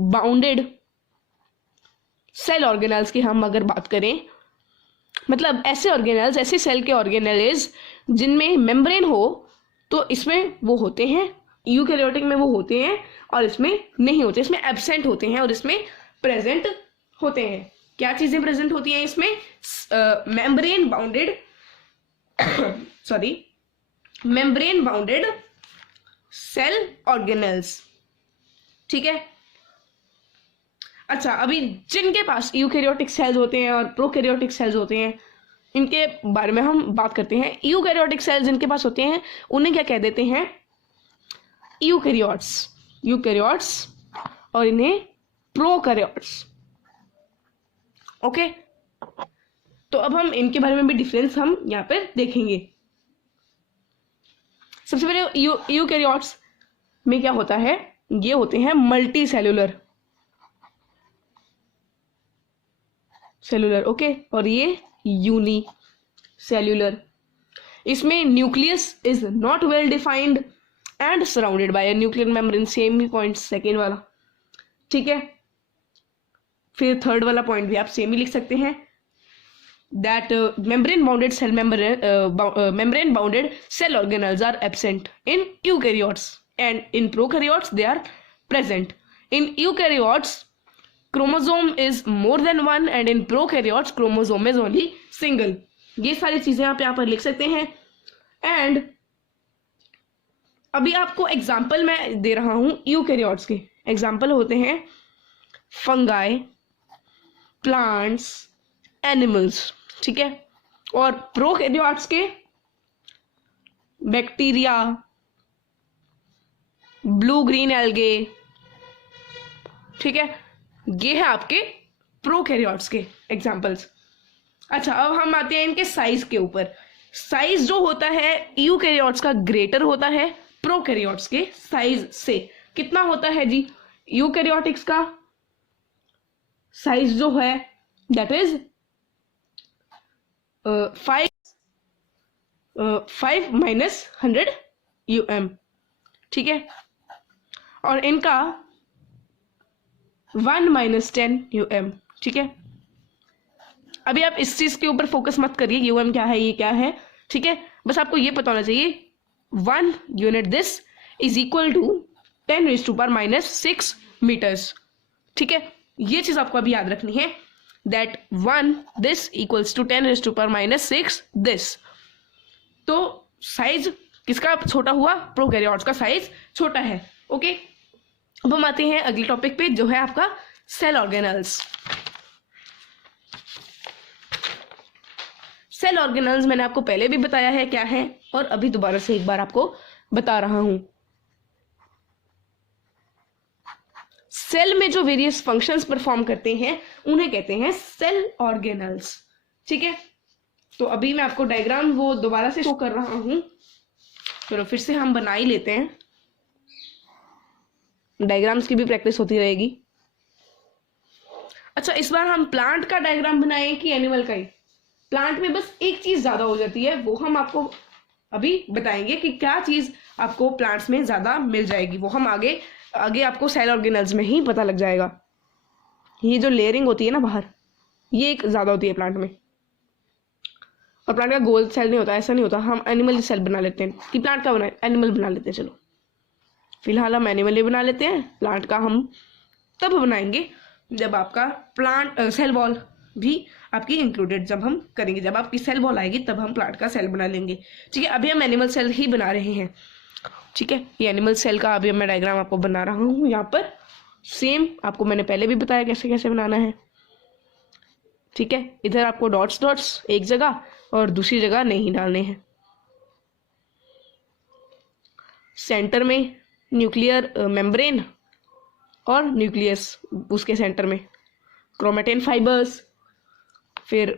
बाउंडेड सेल ऑर्गेनल्स की हम अगर बात करें, मतलब ऐसे ऑर्गेनल्स, ऐसे सेल के ऑर्गेनल्स जिनमें मेम्ब्रेन हो, तो इसमें वो होते हैं, यूकैरियोटिक में वो होते हैं और इसमें नहीं होते, इसमें एब्सेंट होते हैं और इसमें प्रेजेंट होते हैं। क्या चीजें प्रेजेंट होती हैं इसमें? Membrane bounded membrane bounded cell organelles, ठीक है। अच्छा, अभी जिनके पास यूकैरियोटिक सेल्स होते हैं और प्रोकैरियोटिक सेल्स होते हैं, इनके बारे में हम बात करते हैं। यूकैरियोटिक सेल्स जिनके पास होते हैं उन्हें क्या कह देते हैं? यूकैरियोट्स, और इन्हें प्रोकैरियोट्स। ओके, तो अब हम इनके बारे में भी डिफरेंस हम यहाँ पर देखेंगे। सबसे पहले यूकैरियोट्स में क्या होता है, ये होते हैं मल्टी सेलुलर, ओके, और ये यूनी सेल्यूलर। इसमें nucleus is not well defined and surrounded by a nuclear membrane, same he point second वाला, ठीक है। फिर थर्ड वाला पॉइंट भी आप सेम ही लिख सकते हैं, that membrane bounded cell organelles are absent in eukaryotes, and in prokaryotes they are present. In eukaryotes chromosome is more than one, and in prokaryotes chromosome is only single. ये सारी चीजें आप यहाँ पर लिख सकते हैं। एंड अभी आपको एग्जाम्पल मैं दे रहा हूं यूकैरियोट्स के। एग्जाम्पल होते हैं फंगाई, प्लांट्स, एनिमल्स, ठीक है। और प्रोकैरियोट्स के बैक्टीरिया, ब्लू ग्रीन एल्गे, ठीक है। ये है आपके प्रोकैरियोट्स के एग्जांपल्स। अच्छा, अब हम आते हैं इनके साइज के ऊपर। साइज जो होता है यूकैरियोट्स का ग्रेटर होता है प्रोकैरियोट्स के साइज से। कितना होता है जी? यूकैरियोटिक्स का साइज जो है दैट इज 5 माइनस 100 UM, ठीक है। और इनका 1 माइनस 10 UM, ठीक है। अभी आप इस चीज के ऊपर फोकस मत करिए, UM क्या है, ये क्या है, ठीक है। बस आपको ये पता होना चाहिए 1 unit this is equal to 10⁻⁻⁶ metres, ठीक है। ये चीज आपको अभी याद रखनी है, that 1 this equals to 10⁻⁻⁶ this। तो साइज किसका छोटा हुआ? प्रोकैरियोट्स का साइज छोटा है, ओके। अब हम आते हैं अगले टॉपिक पे, जो है आपका सेल ऑर्गेनल्स। सेल ऑर्गेनल्स मैंने आपको पहले भी बताया है क्या है, और अभी दोबारा से एक बार आपको बता रहा हूं। सेल में जो वेरियस फंक्शंस परफॉर्म करते हैं उन्हें कहते हैं सेल ऑर्गेनल्स, ठीक है। तो अभी मैं आपको डायग्राम वो दोबारा से शो कर रहा हूं, चलो फिर से हम बना ही लेते हैं, डायग्राम्स की भी प्रैक्टिस होती रहेगी। अच्छा, इस बार हम प्लांट का डायग्राम बनाएं कि एनिमल का ही? प्लांट में बस एक चीज ज्यादा हो जाती है, वो हम आपको अभी बताएंगे कि क्या चीज आपको प्लांट्स में ज्यादा मिल जाएगी, वो हम आगे आपको सेल ऑर्गेनल्स में ही पता लग जाएगा। ये जो लेयरिंग होती है ना बाहर, ये एक ज़्यादा होती है प्लांट में। और प्लांट का गोल सेल नहीं होता, ऐसा नहीं होता। हम एनिमल सेल बना लेते हैं कि प्लांट का बना, एनिमल बना लेते हैं। चलो फिलहाल हम एनिमल ही बना लेते हैं, प्लांट का हम तब बनाएंगे जब आपका प्लांट सेल वॉल भी आपकी इंक्लूडेड जब हम करेंगे, जब आपकी सेल वॉल आएगी तब हम प्लांट का सेल बना लेंगे। ठीक है, अभी हम एनिमल सेल ही बना रहे हैं। ठीक है, ये एनिमल सेल का अभी मैं डायग्राम आपको बना रहा हूँ यहाँ पर। सेम आपको मैंने पहले भी बताया कैसे कैसे बनाना है। ठीक है, इधर आपको डॉट्स डॉट्स एक जगह और दूसरी जगह नहीं डालने हैं। सेंटर में न्यूक्लियर मेम्ब्रेन और न्यूक्लियस उसके सेंटर में क्रोमेटिन फाइबर्स, फिर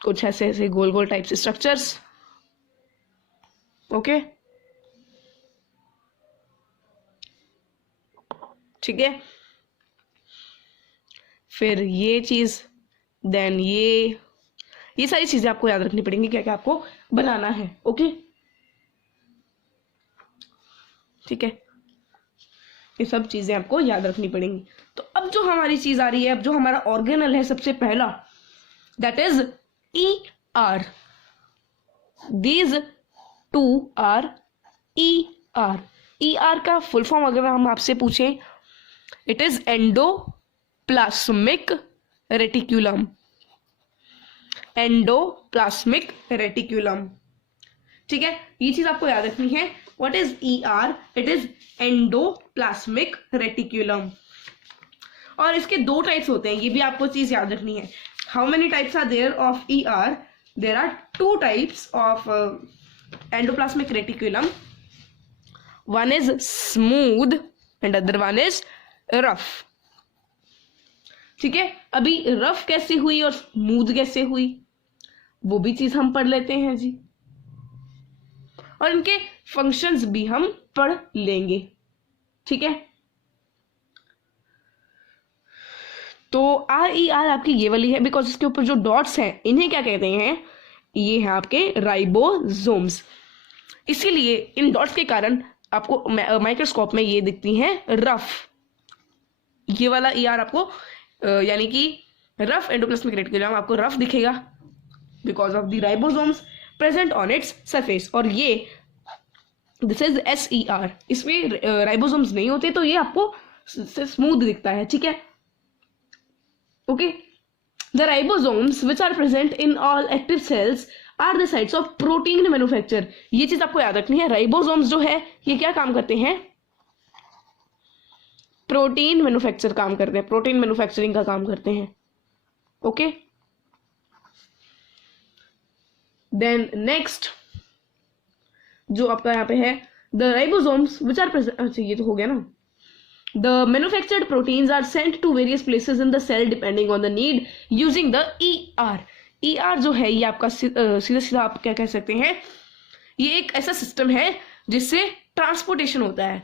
कुछ ऐसे ऐसे गोल गोल टाइप से स्ट्रक्चर्स। ओके, ठीक है, फिर ये चीज, देन ये सारी चीजें आपको याद रखनी पड़ेंगी, क्या क्या आपको बनाना है। ओके, ठीक है, ये सब चीजें आपको याद रखनी पड़ेंगी। तो अब जो हमारी चीज आ रही है, अब जो हमारा ऑर्गेनल है सबसे पहला, that is ER। These two are ER। ER का फुल फॉर्म अगर हम आपसे पूछें, it is endoplasmic reticulum. Endoplasmic reticulum. ठीक है, ये चीज आपको याद रखनी है। What is ER? It is endoplasmic reticulum. और इसके दो टाइप्स होते हैं, ये भी आपको चीज याद रखनी है। How many types are there of ER? There are 2 types of endoplasmic reticulum. One is smooth and other one is rough. ठीक है, अभी रफ कैसे हुई और स्मूथ कैसे हुई वो भी चीज हम पढ़ लेते हैं जी, और इनके फंक्शंस भी हम पढ़ लेंगे। ठीक है, तो RER आपकी ये वाली है बिकॉज इसके ऊपर जो डॉट्स हैं इन्हें क्या कहते हैं? ये है आपके राइबोसोम्स। इसीलिए इन डॉट्स के कारण आपको माइक्रोस्कोप में ये दिखती हैं रफ। ये वाला ER आपको यानी कि रफ एंडोप्लाज्मिक रेटिक्यूलम आपको रफ दिखेगा because of the ribosomes present on its surface. और ये दिस इज SER, इसमें राइबोसोम्स नहीं होते तो ये आपको स्मूथ दिखता है। ठीक है, okay. The ribosomes which are present in all active cells are the sites of protein manufacture. ये चीज आपको याद रखनी है। राइबोसोम्स जो है ये क्या काम करते हैं? प्रोटीन मैन्युफैक्चर काम करते हैं, प्रोटीन मैन्युफैक्चरिंग का काम करते हैं। ओके, देन नेक्स्ट जो आपका यहाँ पे है, the ribosomes which are present, अच्छा ये तो हो गया ना। The manufactured proteins are sent to various places in the cell depending on the need using the ER। ER जो है ये आपका सीधा सीधा आप क्या कह सकते हैं, ये एक ऐसा सिस्टम है जिससे ट्रांसपोर्टेशन होता है।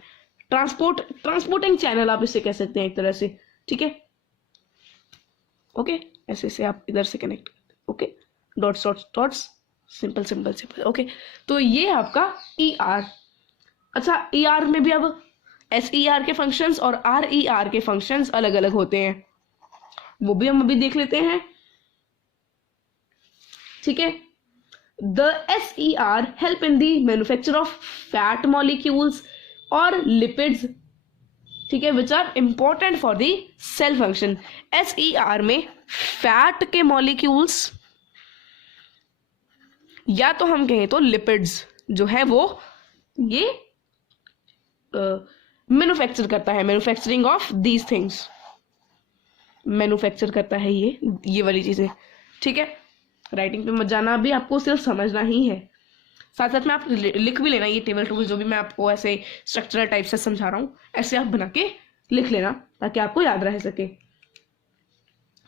ट्रांसपोर्टिंग चैनल आप इसे कह सकते हैं एक तरह से। ठीक है, ओके, ऐसे से आप इधर से कनेक्ट करते हैं। Okay, dots dots dots, simple simple simple. Okay, तो ये आपका ER। अच्छा, ER में भी अब SER के फंक्शंस और RER के फंक्शंस अलग अलग होते हैं, वो भी हम अभी देख लेते हैं। ठीक है, the SER help in the manufacture of fat molecules और लिपिड्स। ठीक है, which are important for the cell function. SER में फैट के मॉलिक्यूल्स या तो हम कहें तो लिपिड्स जो है वो ये मैन्युफैक्चर करता है, manufacturing of these things manufacture करता है ये वाली चीजें। ठीक है, राइटिंग पे मत जाना, अभी आपको सिर्फ समझना ही है। साथ साथ में आप लिख भी लेना, ये टेबल टूबल जो भी मैं आपको ऐसे स्ट्रक्चरल टाइप से समझा रहा हूँ ऐसे आप बना के लिख लेना ताकि आपको याद रह सके।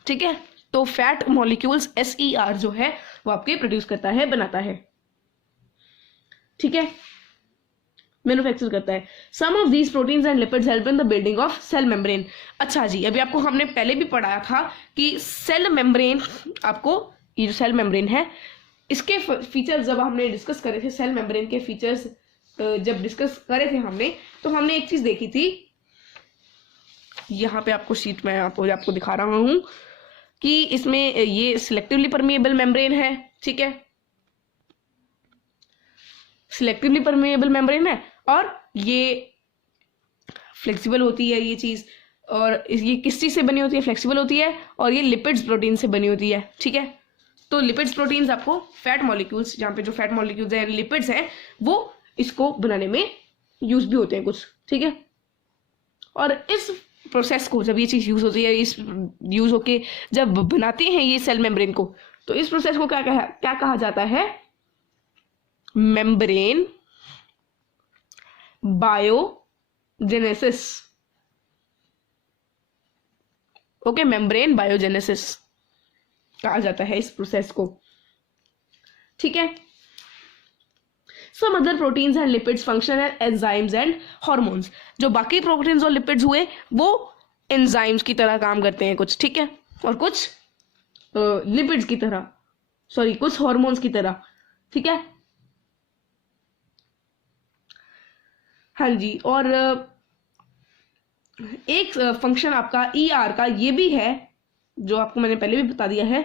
ठीक है, तो फैट मॉलिक्यूल्स SER जो है वो आपके प्रोड्यूस करता है, बनाता है। ठीक है, मैन्युफैक्चर करता है। Some of these proteins and lipids help in the building of cell membrane. अच्छा जी, अभी आपको हमने पहले भी पढ़ाया था कि सेल मेम्ब्रेन, आपको ये जो सेल मेम्ब्रेन है इसके फीचर्स जब हमने डिस्कस करे थे, सेल मेम्ब्रेन के फीचर्स जब डिस्कस करे थे हमने, तो हमने एक चीज देखी थी, यहाँ पे आपको शीट में आपको दिखा रहा हूँ। कि इसमें ये सिलेक्टिवली परमिएबल मेम्ब्रेन है, ठीक है, सिलेक्टिवली परमिएबल मेम्ब्रेन है, और ये फ्लेक्सिबल होती है ये चीज, और ये किस चीज से बनी होती है, फ्लेक्सिबल होती है, और ये लिपिड्स प्रोटीन से बनी होती है, ठीक है। तो लिपिड्स प्रोटीन्स आपको फैट मॉलिक्यूल्स, जहाँ पे जो फैट मॉलिक्यूल्स हैं, लिपिड्स हैं, वो इसको बनाने में यूज भी होते हैं कुछ, ठीक है। और इस प्रोसेस को जब ये चीज यूज होती है, इस यूज होके जब बनाते हैं ये सेल मेम्ब्रेन को, तो इस प्रोसेस को क्या कहा जाता है, membrane biogenesis. Okay, membrane biogenesis कहा जाता है इस प्रोसेस को, ठीक है। Some other proteins and lipids function as enzymes and hormones. जो बाकी प्रोटीन्स और लिपिड्स हुए वो एंजाइम्स की तरह काम करते हैं कुछ, ठीक है, और कुछ लिपिड्स की तरह, सॉरी, कुछ हॉर्मोन्स की तरह, ठीक है। हाँ जी, और एक फंक्शन आपका ER का ये भी है, जो आपको मैंने पहले भी बता दिया है,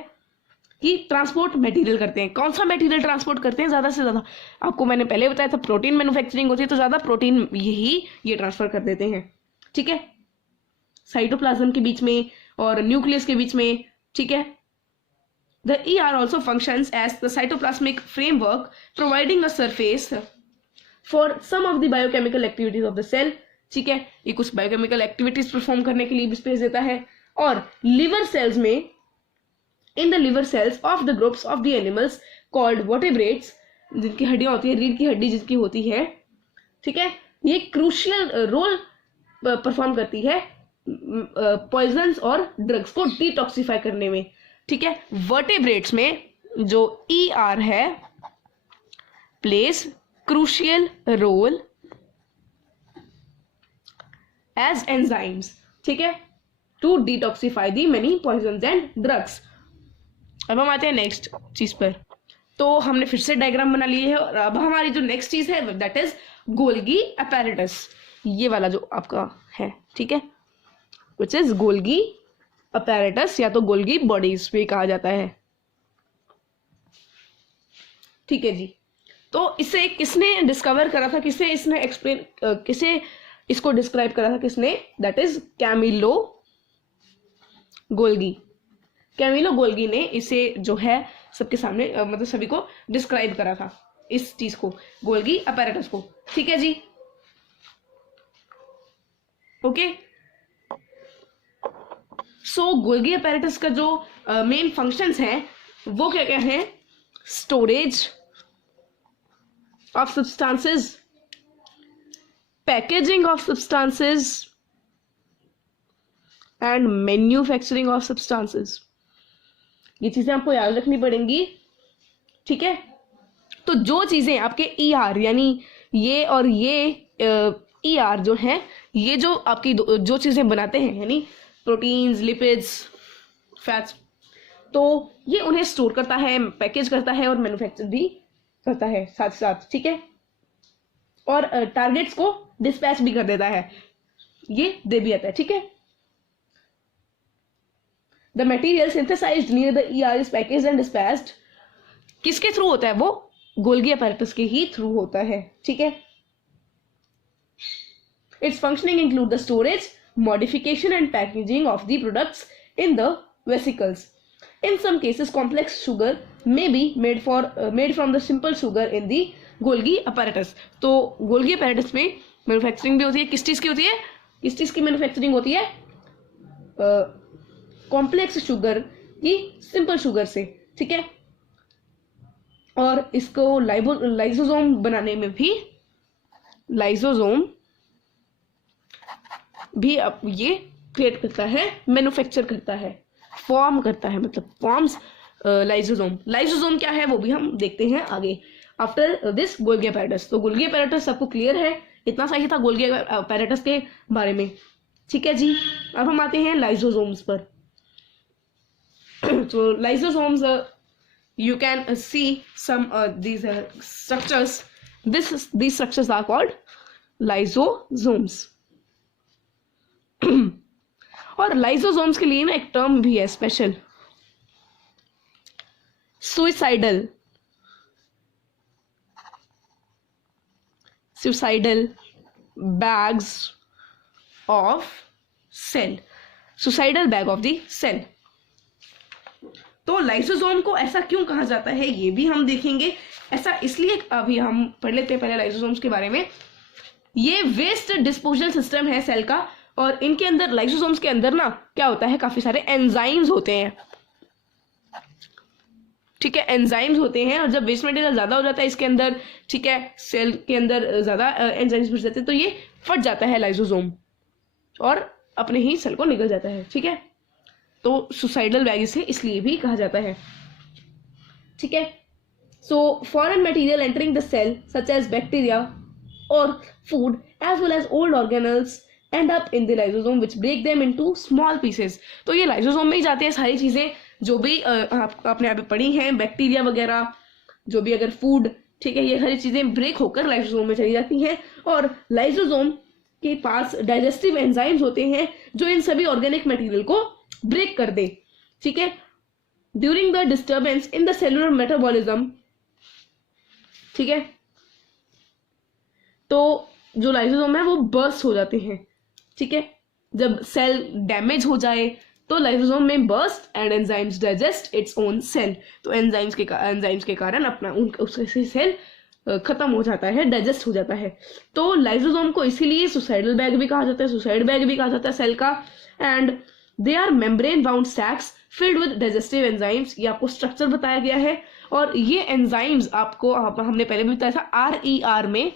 कि ट्रांसपोर्ट मटेरियल करते हैं। कौन सा मटेरियल ट्रांसपोर्ट करते हैं ज्यादा से ज्यादा, आपको मैंने पहले बताया था, प्रोटीन मैन्युफैक्चरिंग होती है, तो ज्यादा प्रोटीन ये ट्रांसफर कर देते हैं, ठीक है, साइटोप्लाज्म के बीच में और न्यूक्लियस के बीच में, ठीक है। The ER also functions as the cytoplasmic framework, providing a surface for some of the biochemical activities of the cell, ठीक है, ये कुछ बायोकेमिकल एक्टिविटीज परफॉर्म करने के लिए भी स्पेस देता है। और लिवर सेल्स में, in the liver cells of the groups of the animals called vertebrates, जिनकी हड्डियां होती है, रीढ़ की हड्डी जिसकी होती है, ठीक है, ये क्रूशियल रोल परफॉर्म करती है पॉइजन्स और ड्रग्स को डिटॉक्सिफाई करने में, ठीक है। वर्टेब्रेट्स में जो ER है plays crucial role as enzymes, ठीक है, to detoxify the many poisons and drugs. अब हम आते हैं नेक्स्ट चीज पर। तो हमने फिर से डायग्राम बना लिए है, और अब हमारी जो नेक्स्ट चीज है दैट इज गोल्गी अपैरेटस, ये वाला जो आपका है, ठीक है, विच इज गोल्गी अपैरेटस, या तो गोल्गी बॉडीज भी कहा जाता है, ठीक है जी। तो इसे किसने डिस्कवर करा था, किसे इसको डिस्क्राइब करा था, किसने, that is Camillo Golgi. Camillo Golgi ने इसे जो है सबके सामने मतलब सभी को डिस्क्राइब करा था, इस चीज को, गोल्गी अपैरेटस को, ठीक है जी, ओके। सो गोल्गी अपैरेटस का जो मेन फंक्शंस हैं वो क्या क्या हैं, storage of substances, packaging of substances and manufacturing of substances. ये चीजें आपको याद रखनी पड़ेंगी, ठीक है। तो जो चीजें आपके ER यानी ये और ये ER जो है, ये जो आपकी जो चीजें बनाते हैं, यानी प्रोटीन्स, लिपिड्स, फैट्स, तो ये उन्हें स्टोर करता है, पैकेज करता है और मैन्युफैक्चर भी करता है साथ साथ, ठीक है, और टारगेट्स को डिस्पैच भी कर देता है, ये दे भी आता है, ठीक है। The material synthesized near the ER is packaged and dispatched, किसके थ्रू होता है वो, गोल्गी अपैरेटस के ही थ्रू होता है, ठीक है। Its functioning include the storage, modification and packaging of the products in the vesicles. In some cases, complex sugar may be made from the simple sugar in the Golgi apparatus. तो Golgi apparatus में मैन्युफैक्चरिंग भी होती है, किस चीज की होती है, किस चीज की मैन्युफैक्चरिंग होती है, कॉम्प्लेक्स शुगर की सिंपल शुगर से, ठीक है। और इसको लाइसोसोम बनाने में भी, लाइसोसोम भी अब ये क्रिएट करता है, मैन्युफैक्चर करता है, फॉर्म करता है, मतलब फॉर्म्स लाइसोसोम। लाइसोसोम क्या है वो भी हम देखते हैं आगे आफ्टर दिस गोल्गी अपैरेटस। तो गोल्गी अपैरेटस सबको क्लियर है, इतना सा ही था गोल्गी अपैरेटस के बारे में, ठीक है जी। अब हम आते हैं लाइसोसोम्स पर। So lysosomes, you can see some these structures. These structures are called lysosomes. और lysosomes के लिए ना एक टर्म भी है special, suicidal bags of cell, suicidal bag of the cell. तो लाइसोसोम को ऐसा क्यों कहा जाता है ये भी हम देखेंगे। ऐसा इसलिए, अभी हम पढ़ लेते हैं पहले लाइसोसोम्स के बारे में। ये वेस्ट डिस्पोजल सिस्टम है सेल का, और इनके अंदर, लाइसोसोम्स के अंदर ना क्या होता है, काफी सारे एंजाइम्स होते हैं। ठीक है, एंजाइम्स होते हैं, और जब वेस्ट मटेरियल ज्यादा हो जाता है इसके अंदर, ठीक है, सेल के अंदर ज्यादा एंजाइम्स बढ़ जाते हैं, तो ये फट जाता है लाइसोसोम और अपने ही सेल को निकल जाता है। ठीक है, तो सुसाइडल बैग इसे इसलिए भी कहा जाता है। ठीक है, so foreign material entering the cell such as bacteria और food as well as old organelles end up in the lysosome which break them into small pieces. तो ये लाइसोसोम में ही जाती है सारी चीजें, जो भी आपने यहाँ पे पढ़ी हैं, बैक्टीरिया वगैरह, जो भी अगर फूड, ठीक है, ये सारी चीजें ब्रेक होकर लाइसोसोम में चली जाती हैं। और लाइसोसोम के पास डाइजेस्टिव एंजाइम्स होते हैं जो इन सभी ऑर्गेनिक मटेरियल को ब्रेक कर दे। ठीक है, during the disturbance in the cellular metabolism. ठीक है, तो जो लाइसोसोम है वो बर्स्ट हो जाते हैं। ठीक है, जब सेल डैमेज हो जाए तो लाइसोसोम में burst and enzymes digest its own cell. तो एंजाइम्स के कारण अपना उससे सेल खत्म हो जाता है, डाइजेस्ट हो जाता है। तो लाइसोसोम को इसीलिए सुसाइडल बैग भी कहा जाता है, सुसाइड बैग भी कहा जाता है सेल का। And they are membrane bound sacs filled with digestive enzymes. ये आपको स्ट्रक्चर बताया गया है, और ये एंजाइम्स आपको हमने पहले भी बताया था, RER में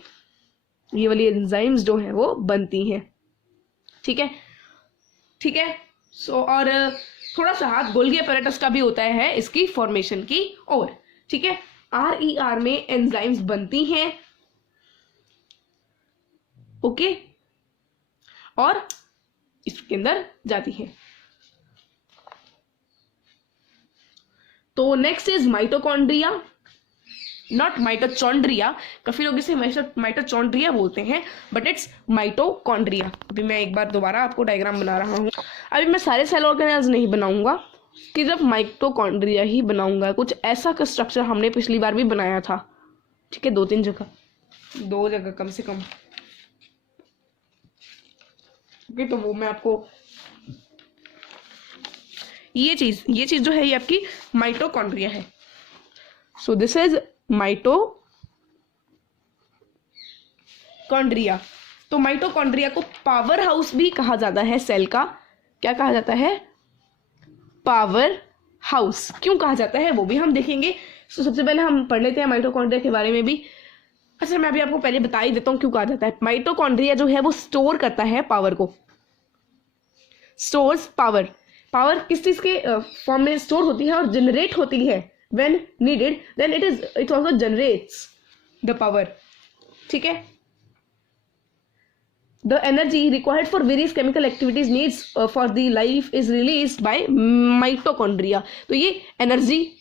ये वाली एंजाइम्स जो है वो बनती हैं। ठीक है, ठीक है, सो और थोड़ा सा हाथ गोल्गी अपैरेटस का भी होता है इसकी फॉर्मेशन की ओर। ठीक है, RER में एंजाइम्स बनती हैं, ओके, और इसके अंदर जाती है। तो नेक्स्ट इज माइटोकॉन्ड्रिया, नॉट माइटोचॉन्ड्रिया। काफी लोग इसे माइटोचॉन्ड्रिया बोलते हैं, बट इट्स माइटोकॉन्ड्रिया। अभी मैं एक बार दोबारा आपको डायग्राम बना रहा हूँ। अभी मैं सारे सेल ऑर्गेनेल्स नहीं बनाऊंगा, सिर्फ माइटोकॉन्ड्रिया ही बनाऊंगा। कुछ ऐसा का स्ट्रक्चर हमने पिछली बार भी बनाया था। ठीक है, 2 जगह कम से कम। ओके, तो वो मैं आपको, ये चीज जो है ये आपकी माइटोकॉन्ड्रिया है। So this is mitochondria. तो माइटोकॉन्ड्रिया को पावर हाउस भी कहा जाता है सेल का। क्या कहा जाता है? Power house. क्यों कहा जाता है वो भी हम देखेंगे। तो सबसे पहले हम पढ़ लेते हैं माइटोकॉन्ड्रिया के बारे में भी। अच्छा, मैं अभी आपको पहले बता ही देता हूँ क्यों कहा जाता है। माइटोकॉन्ड्रिया जो है वो स्टोर करता है पावर को, स्टोर्स पावर। पावर किस चीज के फॉर्म में स्टोर होती है और जनरेट होती है when needed, then it also generates the power. ठीक है, the energy required for various chemical activities needs for the life is released by mitochondria. तो ये एनर्जी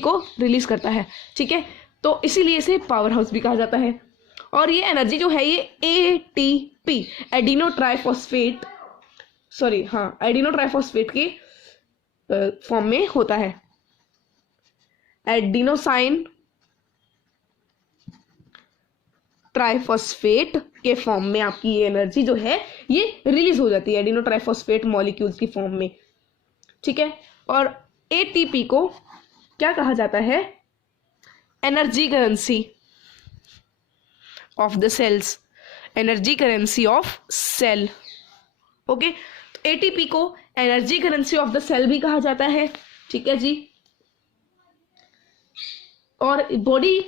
को रिलीज करता है। ठीक है, तो इसीलिए इसे पावर हाउस भी कहा जाता है। और ये एनर्जी जो है ये ATP एडिनो ट्राइफॉस्फेट के फॉर्म में होता है। एडिनोसाइन ट्राइफॉस्फेट के फॉर्म में आपकी ये एनर्जी जो है ये रिलीज हो जाती है एडिनो ट्राइफॉस्फेट मॉलिक्यूल्स की फॉर्म में। ठीक है, और ATP को क्या कहा जाता है? Energy currency of the cells, energy currency of cell. Okay, तो ATP को energy currency of the cell भी कहा जाता है। ठीक है जी, और बॉडी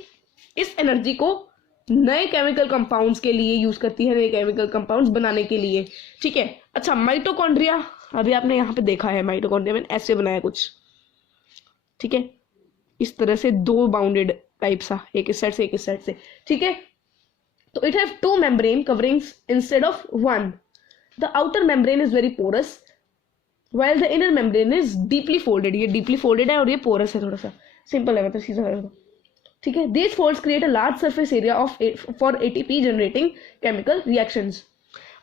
इस एनर्जी को नए केमिकल कंपाउंड्स के लिए यूज करती है, नए केमिकल कंपाउंड्स बनाने के लिए। ठीक है, अच्छा, माइटोकॉन्ड्रिया अभी आपने यहाँ पे देखा है, माइटोकॉन्ड्रिया में ऐसे बनाया कुछ। ठीक है, इस तरह से 2 बाउंडेड टाइप सा, एक इस साइड से एक इस साइड से। ठीक है, तो it have 2 membrane coverings instead of 1। The outer membrane is very porous while the inner membrane is deeply folded। ये deeply folded है और ये porous है, थोड़ा सा सिंपल है, मतलब सीधा है। ठीक है, these folds create a large surface area for ATP generating chemical reactions।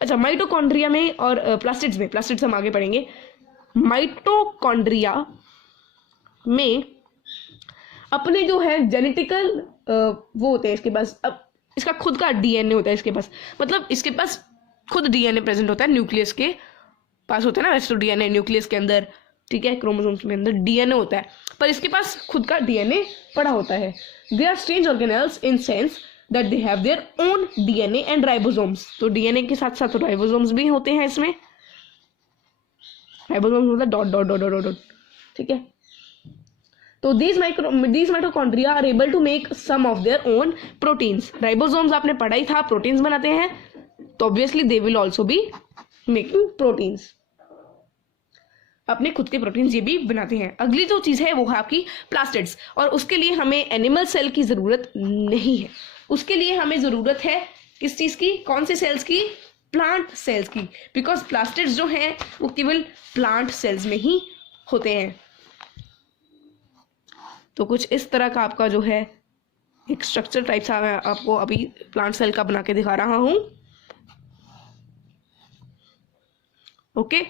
अच्छा, माइटोकॉन्ड्रिया में और प्लास्टिड्स हम आगे पढ़ेंगे। माइटोकॉन्ड्रिया में अपने जो है जेनेटिकल वो होते हैं इसके पास, अब इसका खुद का डीएनए होता है इसके पास, मतलब इसके पास खुद डीएनए प्रेजेंट होता है, न्यूक्लियस के पास होता है ना वैसे तो डीएनए न्यूक्लियस के अंदर, ठीक है, क्रोमोसोम्स के अंदर डीएनए होता है, पर इसके पास खुद का डीएनए पड़ा होता है। They are strange organelles in sense that they have their own DNA and ribosomes, तो डीएनए के साथ साथ राइबोसोम्स भी होते हैं इसमें, राइबोसोम्स मतलब dot dot dot dot dot, ठीक है। तो these mitochondria are able to make some of their own proteins. Ribosomes आपने पढ़ा ही था, प्रोटीन्स बनाते हैं, तो obviously they will also be making proteins, अपने खुद के प्रोटीन्स ये भी बनाते हैं। अगली जो चीज है वो है आपकी प्लास्टिड्स, और उसके लिए हमें एनिमल सेल की जरूरत नहीं है, उसके लिए हमें जरूरत है किस चीज की, कौन से सेल्स की, प्लांट सेल्स की, बिकॉज प्लास्टिड्स जो हैं वो केवल प्लांट सेल्स में ही होते हैं। तो कुछ इस तरह का आपका जो है एक स्ट्रक्चर टाइप सा मैं आपको अभी प्लांट सेल का बना के दिखा रहा हूं, ओके।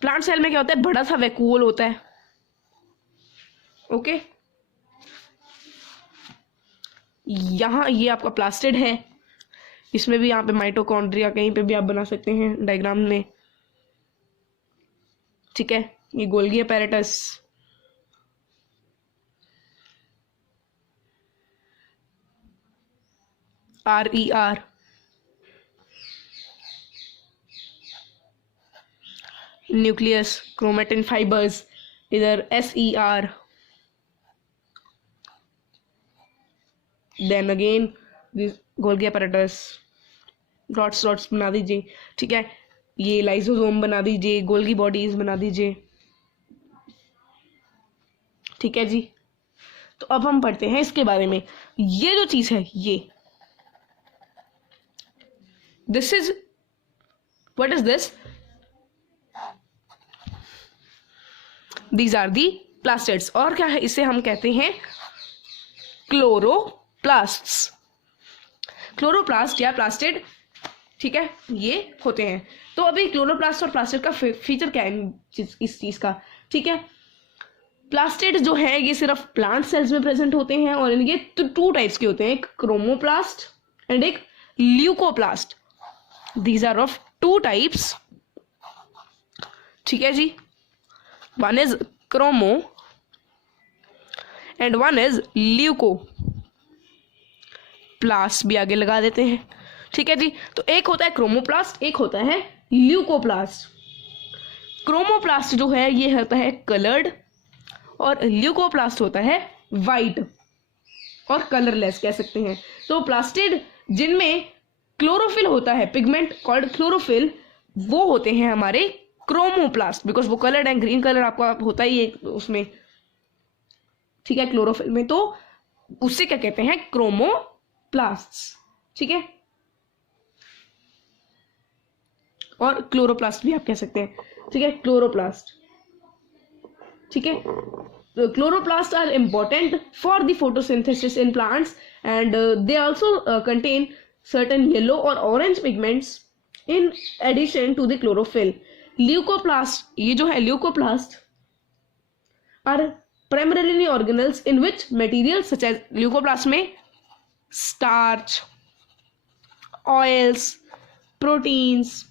प्लांट सेल में क्या होता है, बड़ा सा वैक्यूल होता है, ओके। यहां ये आपका प्लास्टिड है, इसमें भी यहाँ पे माइटोकॉन्ड्रिया कहीं पे भी आप बना सकते हैं डायग्राम में, ठीक है। ये Golgi apparatus, RER, nucleus, chromatin fibres, इधर SER, then again this Golgi apparatus, dots dots बना दीजिए, ठीक है। ये लाइसोसोम बना दीजिए, गोल्गी बॉडीज बना दीजिए, ठीक है जी। तो अब हम पढ़ते हैं इसके बारे में। ये जो चीज है ये this is what is this, these are the plastids, और क्या है, इसे हम कहते हैं क्लोरोप्लास्ट्स, क्लोरोप्लास्ट या प्लास्टिड, ठीक है, ये होते हैं। तो अभी क्लोरोप्लास्ट और प्लास्टिड का फीचर क्या है इस चीज का, ठीक है। प्लास्टिड जो है ये सिर्फ प्लांट सेल्स में प्रेजेंट होते हैं, और इनके टू टाइप्स के होते हैं, एक क्रोमोप्लास्ट एंड एक leucoplast, these are of two types, ठीक है जी। One is chromo and one is leuco, plast भी आगे लगा देते हैं, ठीक है जी। तो एक होता है क्रोमोप्लास्ट, एक होता है ल्यूकोप्लास्ट। क्रोमोप्लास्ट जो है ये होता है कलर्ड, और ल्यूकोप्लास्ट होता है वाइट और कलरलेस कह सकते हैं। तो प्लास्टिड जिनमें क्लोरोफिल होता है, पिगमेंट कॉल्ड क्लोरोफिल, वो होते हैं हमारे क्रोमोप्लास्ट, बिकॉज वो कलर्ड एंड ग्रीन कलर आपका होता ही है उसमें, ठीक है, क्लोरोफिल में, तो उससे क्या कहते हैं, क्रोमोप्लास्ट्स, ठीक है। और क्लोरोप्लास्ट भी आप कह सकते हैं, ठीक है, क्लोरोप्लास्ट, ठीक है। Chloroplast are important for the photosynthesis in plants and they also contain certain yellow और orange pigments in addition to the chlorophyll. Leucoplast, ये जो है leucoplast are primarily organelles in which material such as, leucoplast में स्टार्च, ऑयल्स, प्रोटीन्स,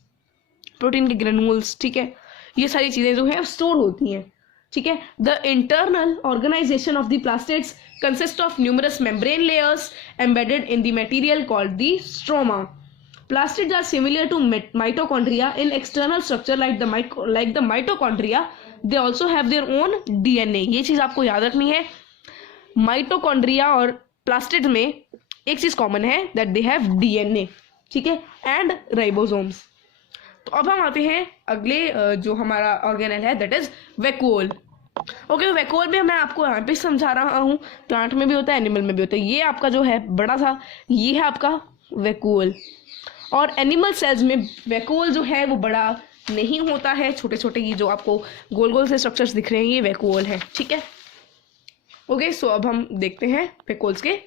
प्रोटीन के ग्रेन्यूल्स, ठीक है, ये सारी चीजें जो है स्टोर होती हैं, ठीक है। The internal organisation of the plastids consist of numerous membrane layers embedded in the material called the stroma. Plastids are similar to mitochondria in external structure like the mitochondria, they also have their own DNA. ये चीज आपको याद रखनी है, माइटोकॉन्ड्रिया और प्लास्टिड में एक चीज कॉमन है, दैट दे हैव डीएनए, ठीक है, एंड राइबोसोम्स। तो अब हम आते हैं अगले जो हमारा ऑर्गेनल है, that is vacuole. Okay, vacuole भी मैं आपको यहाँ पे समझा रहा हूँ, प्लांट में भी होता है, एनिमल में भी होता है। ये आपका जो है बड़ा सा, ये है आपका वैक्यूल, और एनिमल सेल्स में वैक्यूल जो है वो बड़ा नहीं होता है, छोटे छोटे ये जो आपको गोल गोल से स्ट्रक्चर्स दिख रहे हैं ये वैक्यूल है, ठीक है। ओके, सो अब हम देखते हैं वैक्यूल्स के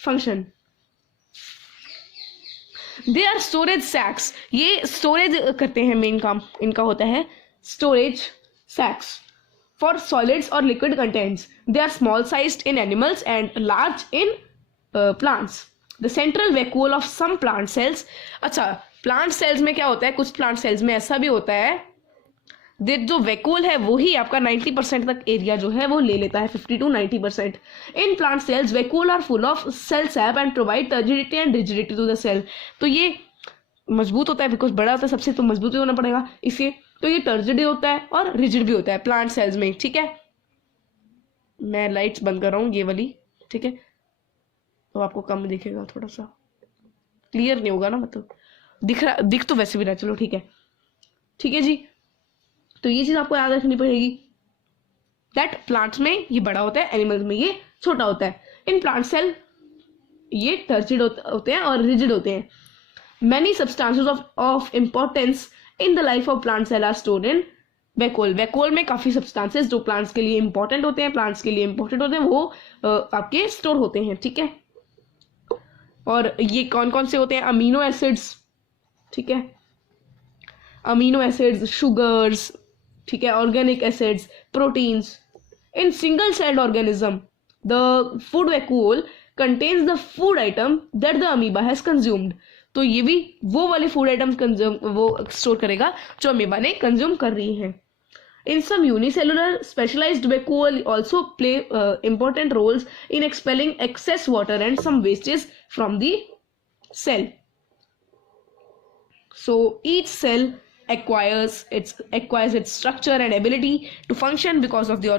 फंक्शन। दे आर स्टोरेज सैक्स, ये स्टोरेज करते हैं, मेन काम इनका होता है storage सैक्स for solids or liquid contents. They are small sized in animals and large in plants. The central vacuole of some plant cells. अच्छा, plant cells में क्या होता है, कुछ plant cells में ऐसा भी होता है, जो वैक्यूल है वो ही आपका 90% तक एरिया जो है वो ले लेता है, 50 to 90%. In plant cells vacuole are full of cell sap and provide turgidity and rigidity to the cell. तो ये मजबूत होता है, बिकॉज बड़ा होता है सबसे, तो मजबूत भी होना पड़ेगा इसे. तो ये टर्जिड होता है और रिजिड भी होता है प्लांट सेल्स में. ठीक है, मैं लाइट्स बंद कर रहा हूँ ये वाली. ठीक है, तो आपको कम दिखेगा, थोड़ा सा क्लियर नहीं होगा ना, मतलब दिख तो वैसे भी रहा. चलो ठीक है, ठीक है जी. तो ये चीज आपको याद रखनी पड़ेगी दैट प्लांट्स में ये बड़ा होता है, एनिमल्स में ये छोटा होता है. इन प्लांट सेल ये टर्जिड होते हैं और रिजिड होते हैं. Many substances of importance in the life of plant cell are stored in vacuole. vacuole में काफी substances जो plants के लिए important होते हैं, वो आपके store होते हैं. ठीक है, और ये कौन कौन से होते हैं? Amino acids. ठीक है, अमीनो एसिड्स, शुगर्स. ठीक है, organic acids, proteins. In single celled organism the food vacuole contains the food item that the amoeba has consumed. तो ये भी वो वाले फूड आइटम वो स्टोर करेगा जो अमीबा ने कंज्यूम कर रही है. In some unicellular specialized vacuole also play important roles in expelling excess water and some wastage from the cell. So each cell acquires its structure and ability to function because of the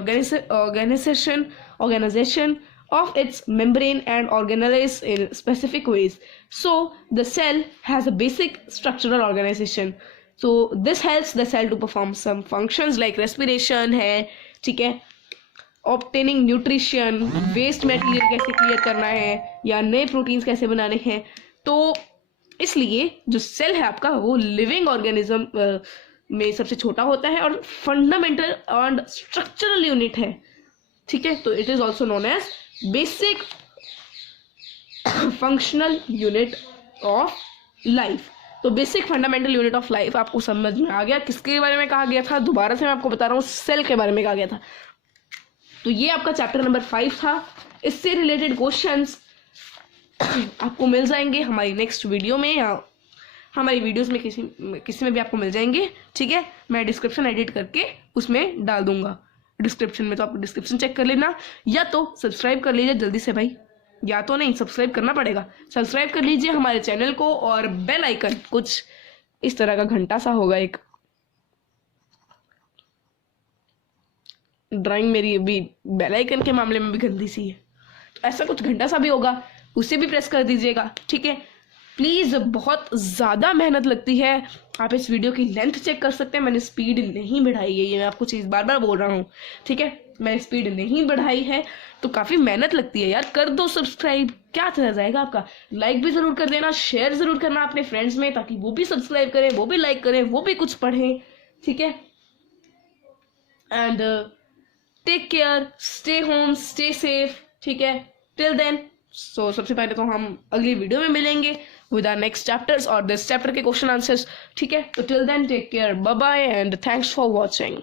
organization of its membrane and organelles in specific ways. So the cell has a basic structural organization. So this helps the cell to perform some functions like respiration है, ठीक है, obtaining nutrition, waste material कैसे क्लियर करना है, या नए प्रोटीन्स कैसे बनाने हैं. तो इसलिए जो सेल है आपका वो लिविंग ऑर्गेनिज्म में सबसे छोटा होता है और फंडामेंटल एंड स्ट्रक्चरल यूनिट है. ठीक है, तो it is also known as basic functional unit of life. तो basic fundamental unit of life आपको समझ में आ गया. किसके बारे में कहा गया था? दोबारा से मैं आपको बता रहा हूँ, सेल के बारे में कहा गया था. तो ये आपका चैप्टर नंबर 5 था. इससे रिलेटेड क्वेश्चंस आपको मिल जाएंगे हमारी नेक्स्ट वीडियो में, या हमारी वीडियोस में किसी में भी आपको मिल जाएंगे. ठीक है, मैं डिस्क्रिप्शन एडिट करके उसमें डाल दूंगा डिस्क्रिप्शन में, तो आप डिस्क्रिप्शन चेक कर लेना, या तो सब्सक्राइब कर लीजिए जल्दी से भाई, या तो नहीं, सब्सक्राइब करना पड़ेगा. सब्सक्राइब कर लीजिए हमारे चैनल को, और बेल आइकन कुछ इस तरह का घंटा सा होगा एक. ड्राइंग मेरी अभी बेल आइकन के मामले में भी गंदी सी है, तो ऐसा कुछ घंटा सा भी होगा, उसे भी प्रेस कर दीजिएगा. ठीक है, प्लीज, बहुत ज़्यादा मेहनत लगती है. आप इस वीडियो की लेंथ चेक कर सकते हैं, मैंने स्पीड नहीं बढ़ाई है, ये मैं आपको चीज़ बार बार बोल रहा हूँ. ठीक है, मैंने स्पीड नहीं बढ़ाई है, तो काफ़ी मेहनत लगती है यार. कर दो सब्सक्राइब, क्या चला जाएगा आपका. लाइक भी ज़रूर कर देना, शेयर ज़रूर करना अपने फ्रेंड्स में, ताकि वो भी सब्सक्राइब करें, वो भी लाइक करें, वो भी कुछ पढ़ें. ठीक है, and take care, stay home, stay safe. ठीक है, टिल देन. सो सबसे पहले तो हम अगली वीडियो में मिलेंगे विद आवर नेक्स्ट चैप्टर्स और दिस चैप्टर के क्वेश्चन आंसर्स. ठीक है, तो till then take care, bye bye and thanks for watching.